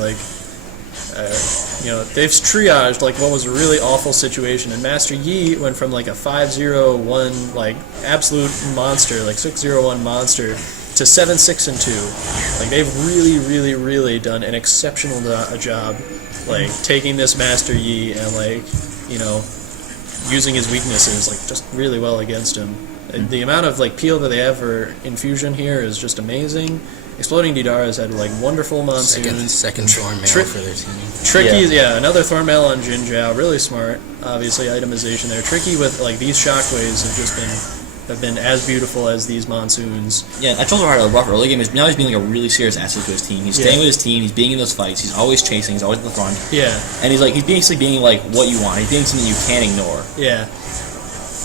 they've triaged what was a really awful situation, and Master Yi went from a 5-0-1 absolute monster, 6-0-1 monster, to 7-6-2. They've really, really, really done an exceptional job, taking this Master Yi and using his weaknesses just really well against him. The amount of peel that they have for infusion here is just amazing. Exploding Didara has had wonderful monsoons. Second Thornmail for their team. Tricky, another Thornmail on Jin Zhao, really smart. Obviously, itemization there. Tricky with these shockwaves have been as beautiful as these monsoons. Yeah, I told him how rough early game is. Now he's being a really serious asset to his team. He's staying with his team. He's being in those fights. He's always chasing. He's always at the front. Yeah. And he's basically being what you want. He's being something you can't ignore. Yeah.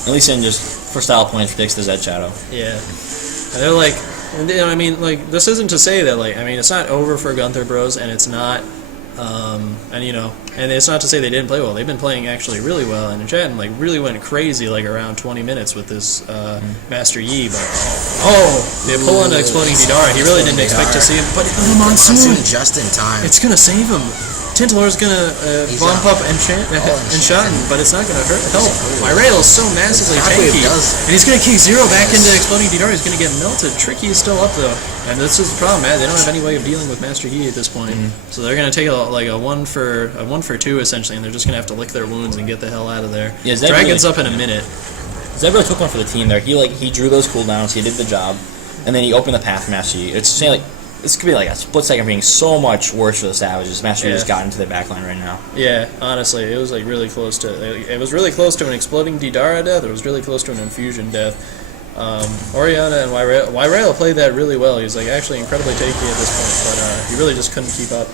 At least in just for style points predicts the Zed Shadow. Yeah. And they're like, and, you know, I mean, like, this isn't to say that, like, I mean, it's not over for Gunther Bros, and it's not, and, you know, and it's not to say they didn't play well. They've been playing actually really well, and Jen, like, really went crazy, like, around 20 minutes with this Master Yi, but, they pull on Exploding Vidara. He really didn't expect to see him, but the Monsoon, just in time. it's gonna save him. Tintalor's gonna bump up Enchanton, but it's not gonna help. My rail is so massively tanky, and he's gonna kick Zero back into Exploding Vidar. He's gonna get melted. Tricky is still up though, and this is the problem, man. They don't have any way of dealing with Master Yi at this point, so they're gonna take a one for two essentially, and they're just gonna have to lick their wounds and get the hell out of there. Yeah, Zed Dragon's up in a minute. Zed really took one for the team there. He drew those cooldowns. He did the job, and then he opened the path for Master Yi. It's saying like. This could be like a split second being so much worse for the Savages. Master Yi just got into their backline right now. Yeah, honestly, it was like really close to. It was really close to an Exploding Didara death. It was really close to an Infusion death. Oriana and Wyrail played that really well. He was like actually incredibly tanky at this point, but he really just couldn't keep up.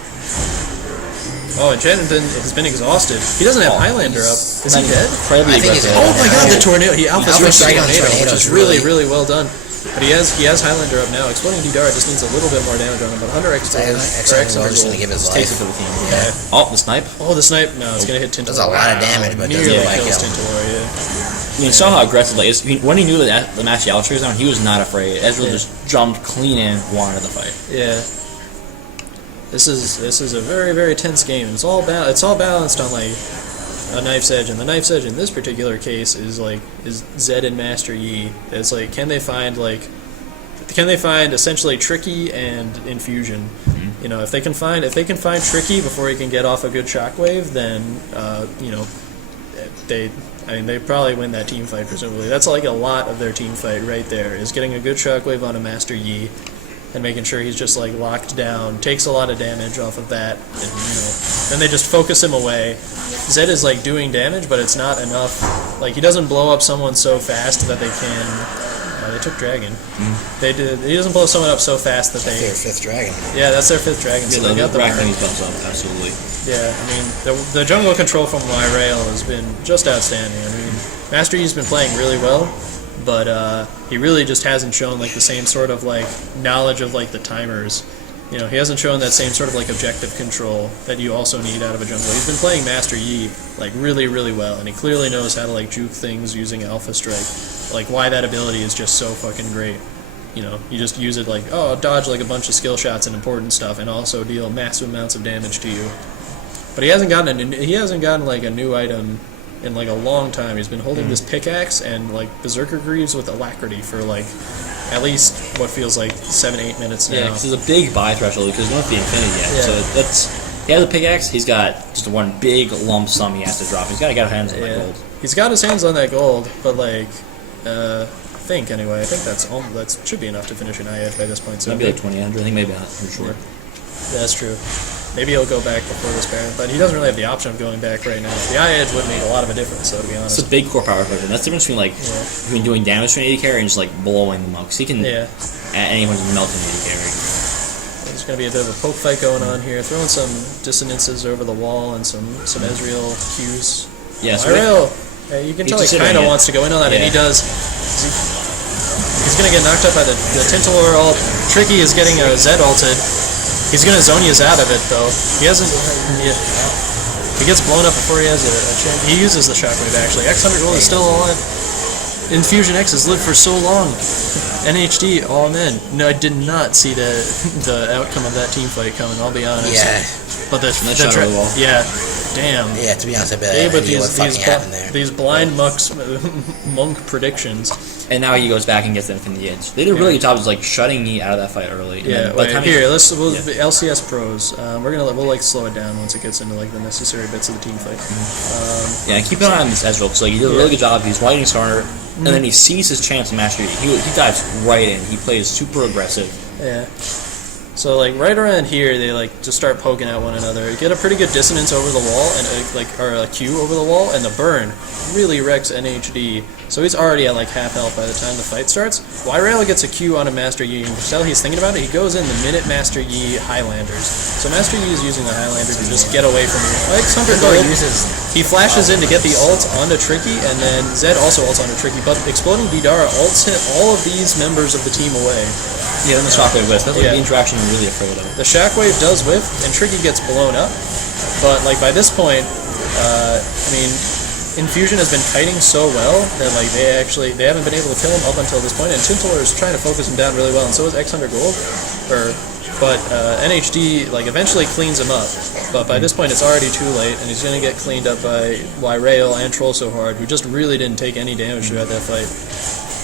Oh, and Shannon has been exhausted. He doesn't have Highlander up. Is he dead? Incredibly aggressive. Oh my God, the tornado! He alpha switched the tornado, which is really, really really well done. But he has Highlander up now. Exploding Didara just needs a little bit more damage on him. But Hunter X X is going to give his Takes it life. for the team. Yeah. Oh, the snipe. Oh, the snipe! No, it's gonna hit Tintalor. Does a lot of damage, but nearly doesn't kills kill. Tintalor. Yeah. I mean, you saw how aggressive. Like when he knew that the Master Yi was on, he was not afraid. Ezreal just jumped clean in, wanted the fight. Yeah. This is a very, very tense game. It's all balanced on like a knife's edge, and the knife's edge in this particular case is Zed and Master Yi. It's like can they find essentially Tricky and Infusion? Mm-hmm. You know, if they can find Tricky before he can get off a good shockwave, then you know they probably win that team fight presumably. That's like a lot of their team fight right there is getting a good shockwave on a Master Yi. And making sure he's just like locked down, takes a lot of damage off of that, and you know, then they just focus him away. Zed is like doing damage, but it's not enough. Like he doesn't blow up someone so fast that they can. They took Dragon. They did. He doesn't blow someone up so fast that they. Their fifth dragon. Yeah, that's their fifth Dragon. So they got the racking these buffs up absolutely. Yeah, I mean the jungle control from Wyrail has been just outstanding. I mean, Master Yi's been playing really well. But he really just hasn't shown like the same sort of like knowledge of like the timers. You know, he hasn't shown that same sort of like objective control that you also need out of a jungle. He's been playing Master Yi like really, really well, and he clearly knows how to like juke things using Alpha Strike. Like why that ability is just so fucking great. You know, you just use it like dodge like a bunch of skill shots and important stuff, and also deal massive amounts of damage to you. But he hasn't gotten like a new item in like a long time. He's been holding this pickaxe and like Berserker Greaves with alacrity for like at least what feels like 7-8 minutes now. Yeah, because there's a big buy threshold because not the infinity yet. Yeah. So he has a pickaxe. He's got just one big lump sum he has to drop. He's got to get his hands on that gold. He's got his hands on that gold, but like I think that should be enough to finish an IF by this point. So Maybe like 2000. I think maybe not. I'm sure. Yeah, that's true. Maybe he'll go back before this Baron, but he doesn't really have the option of going back right now. The eye edge would make a lot of a difference, so to be honest. It's a big core power question. That's the difference between doing damage to an AD carry and just like blowing them up. Because he can at any point melt an AD carry. There's going to be a bit of a poke fight going on here, throwing some dissonances over the wall and some Ezreal Qs. Yeah, so you can tell he kind of wants to go in on that, and he does. He's going to get knocked up by the Tintalor ult. Tricky is getting a Zed ulted. He's gonna Zonia's out of it though. He hasn't. He gets blown up before he has a chance. He uses the shockwave actually. X100 Gold is still alive. Infusion X has lived for so long. NHD, all men. No, I did not see the outcome of that team fight coming. I'll be honest. Yeah. But damn. Yeah, to be honest, I bet I knew what fucking happened there. These blind monk predictions. And now he goes back and gets the Infinity Edge. They did a really good job of like shutting me out of that fight early. Yeah, LCS pros. We'll like slow it down once it gets into like the necessary bits of the team fight. Keep an eye on this Ezreal because like he did a really good job. He's whiting starter, and then he sees his chance to master. He dives right in. He plays super aggressive. Yeah. So like right around here, they like just start poking at one another. You get a pretty good dissonance over the wall, and or a Q over the wall, and the burn really wrecks NHD. So he's already at like half health by the time the fight starts. Wyrail gets a Q on a Master Yi, and tell he's thinking about it. He goes in the minute Master Yi Highlanders. So Master Yi is using the Highlander to just get away from him. Like Hunter Gold uses He flashes in to get the ult onto Tricky, and then Zed also ults onto Tricky, but Exploding Didara ults hit all of these members of the team away. Yeah, then the shockwave whiff. That's like Yeah. the interaction I'm really afraid of. The shockwave does whiff, and Tricky gets blown up, but like by this point, I mean, Infusion has been kiting so well that like they haven't been able to kill him up until this point, and Tintalar is trying to focus him down really well, and so is X100 Gold, but NHD like eventually cleans him up, but by this point it's already too late, and he's gonna get cleaned up by Rail and Troll So Hard, who just really didn't take any damage throughout that fight.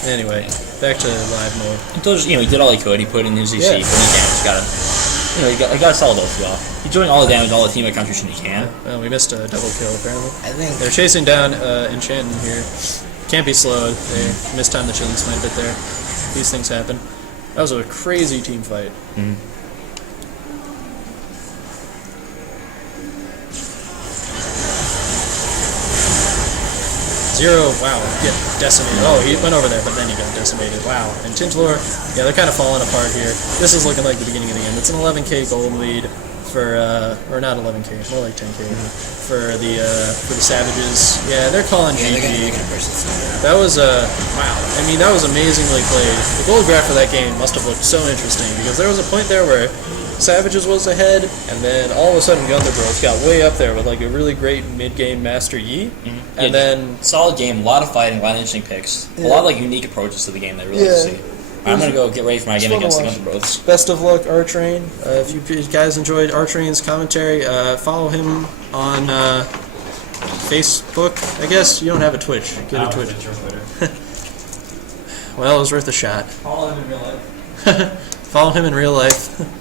Anyway, back to live mode. He did all he could. He put in his EC, Yeah. put in his damage. He got a solid ult well. He's doing all the damage, all the teammate contribution he can. Well, we missed a double kill apparently. I think They're chasing down Enchanton here. Can't be slowed. They mistimed the Chilling Smite a bit there. These things happen. That was a crazy team fight. Zero, wow, get decimated. Oh, he went over there, but then he got decimated. Wow. And Tintalor, yeah, they're kind of falling apart here. This is looking like the beginning of the end. It's an 11k gold lead for, or not 11k, more like 10k for the Savages. Yeah, they're calling they're GG. gonna push this thing. That was wow. I mean, that was amazingly played. The gold graph for that game must have looked so interesting because there was a point there where Savages was ahead, and then all of a sudden Gunther got way up there with like a really great mid-game Master Yi, and then Solid game, a lot of fighting, a lot of interesting picks, a lot of like unique approaches to the game that I really like to see. I'm gonna go get ready for my game against the Gunther Bros. best of luck, Artrain. If you guys enjoyed Artrain's commentary, follow him on Facebook. I guess you don't have a Twitch. Get a Twitch. Well, it was worth a shot. Follow him in real life. Follow him in real life.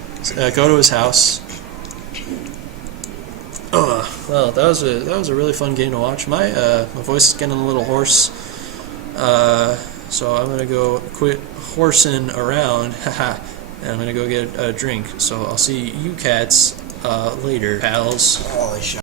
Go to his house. Well, that was a really fun game to watch. My voice is getting a little hoarse, so I'm gonna go quit horsing around, haha, and I'm gonna go get a drink. So I'll see you cats later, pals. Holy shit.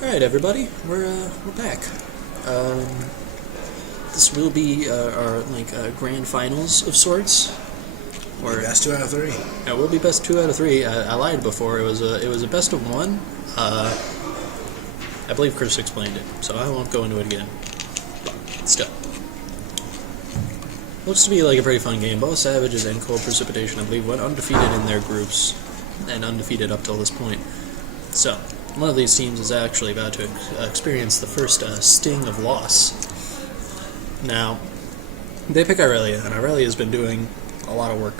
Alright, everybody, we're back. This will be our grand finals of sorts. Or Best 2 out of 3. it will be best 2 out of 3. I lied before. It was a best of 1. I believe Chris explained it, so I won't go into it again. But still, looks to be like a pretty fun game. Both Savages and Cold Precipitation, I believe, went undefeated in their groups and undefeated up till this point. So one of these teams is actually about to experience the first sting of loss. Now, they pick Irelia, and Irelia has been doing a lot of work,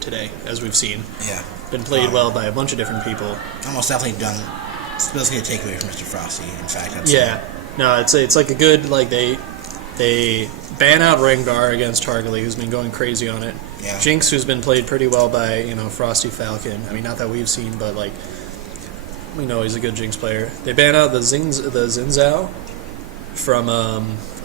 today, as we've seen. Yeah. Been played well by a bunch of different people. Almost definitely done. It's basically a takeaway from Mr. Frosty, in fact. No, it's like a good, they ban out Rengar against Targly, who's been going crazy on it. Yeah. Jinx, who's been played pretty well by, Frosty Falcon. I mean, not that we've seen, but, we know he's a good Jinx player. They ban out the Xin from,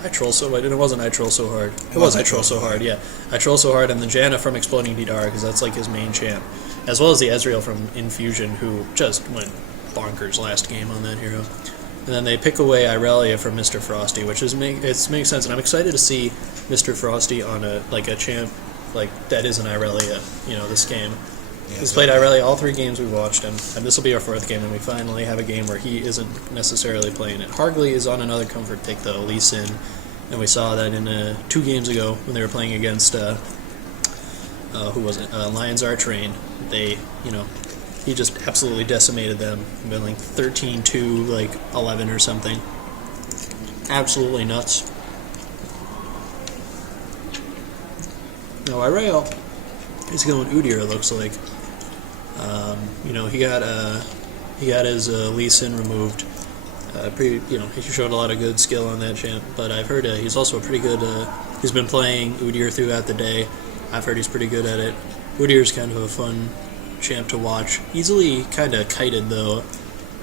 I Troll So Hard. It wasn't I Troll So Hard. It was I Troll So Hard, yeah. I Troll So Hard, and the Janna from Exploding Didar, because that's his main champ. As well as the Ezreal from Infusion, who just went bonkers last game on that hero. And then they pick away Irelia from Mr. Frosty, which makes sense, and I'm excited to see Mr. Frosty on a champ that isn't Irelia, this game. Yeah, He's played Irelia all 3 games we've watched him, and this will be our 4th game, and we finally have a game where he isn't necessarily playing it. Hargley is on another comfort pick, though, Lee Sin, and we saw that in 2 games ago when they were playing against, who was it? Lions Are Trained. They, he just absolutely decimated them. Been 13-2, 11 or something. Absolutely nuts. Now, Irelia is going Udyr, it looks like. He got his Lee Sin removed. He showed a lot of good skill on that champ, but I've heard he's also a pretty good. He's been playing Udyr throughout the day. I've heard he's pretty good at it. Udyr's kind of a fun champ to watch. Easily kind of kited though,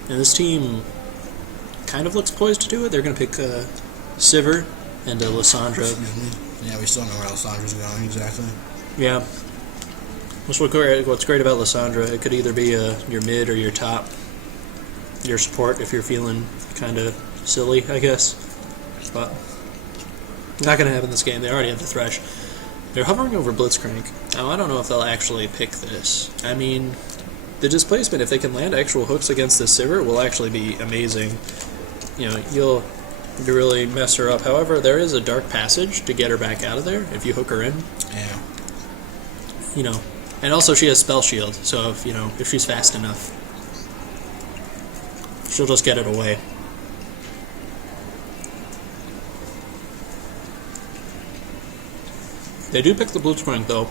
and this team kind of looks poised to do it. They're going to pick Sivir and Lissandra. Yeah, we still don't know where Lissandra's going exactly. Yeah. What's great about Lissandra, it could either be your mid or your top, your support if you're feeling kind of silly, I guess. But not going to happen this game. They already have the Thresh. They're hovering over Blitzcrank. Now, I don't know if they'll actually pick this. I mean, the displacement, if they can land actual hooks against this Sivir, will actually be amazing. You'll really mess her up. However, there is a dark passage to get her back out of there if you hook her in. Yeah. And also she has Spell Shield, so if she's fast enough, she'll just get it away. They do pick the Blitzcrank, though.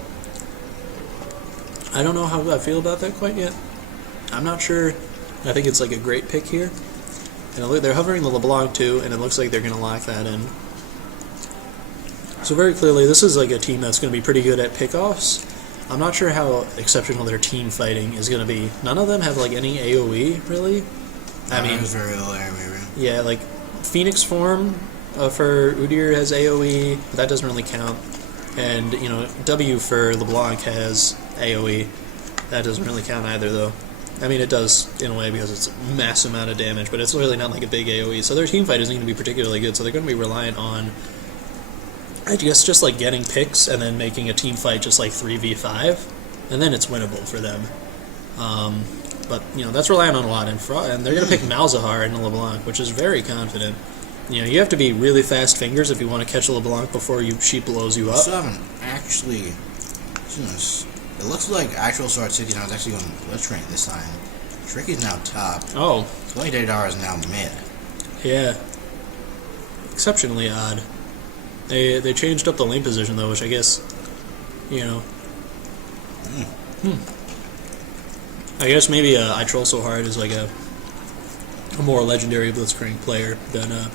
I don't know how I feel about that quite yet. I'm not sure. I think it's a great pick here. And they're hovering the LeBlanc too, and it looks like they're going to lock that in. So very clearly, this is a team that's going to be pretty good at pickoffs. I'm not sure how exceptional their team fighting is going to be. None of them have any AoE, really. I mean, there's very little area. Yeah, Phoenix Form for Udyr has AoE, but that doesn't really count. And, W for LeBlanc has AoE. That doesn't really count either, though. I mean, it does, in a way, because it's a massive amount of damage, but it's really not a big AoE. So their team fight isn't going to be particularly good, so they're going to be reliant on, I guess, just, getting picks and then making a team fight just, 3v5, and then it's winnable for them. But, that's relying on a lot, and they're going to pick Malzahar in LeBlanc, which is very confident. You have to be really fast fingers if you want to catch a LeBlanc before she blows you up. Still haven't actually. It looks like actual Sword City now is actually going Blitzcrank this time. Tricky's now top. Oh. Exploding Didar is now mid. Yeah. Exceptionally odd. They changed up the lane position though, which I guess, I guess maybe I Troll So Hard is a more legendary Blitzcrank player than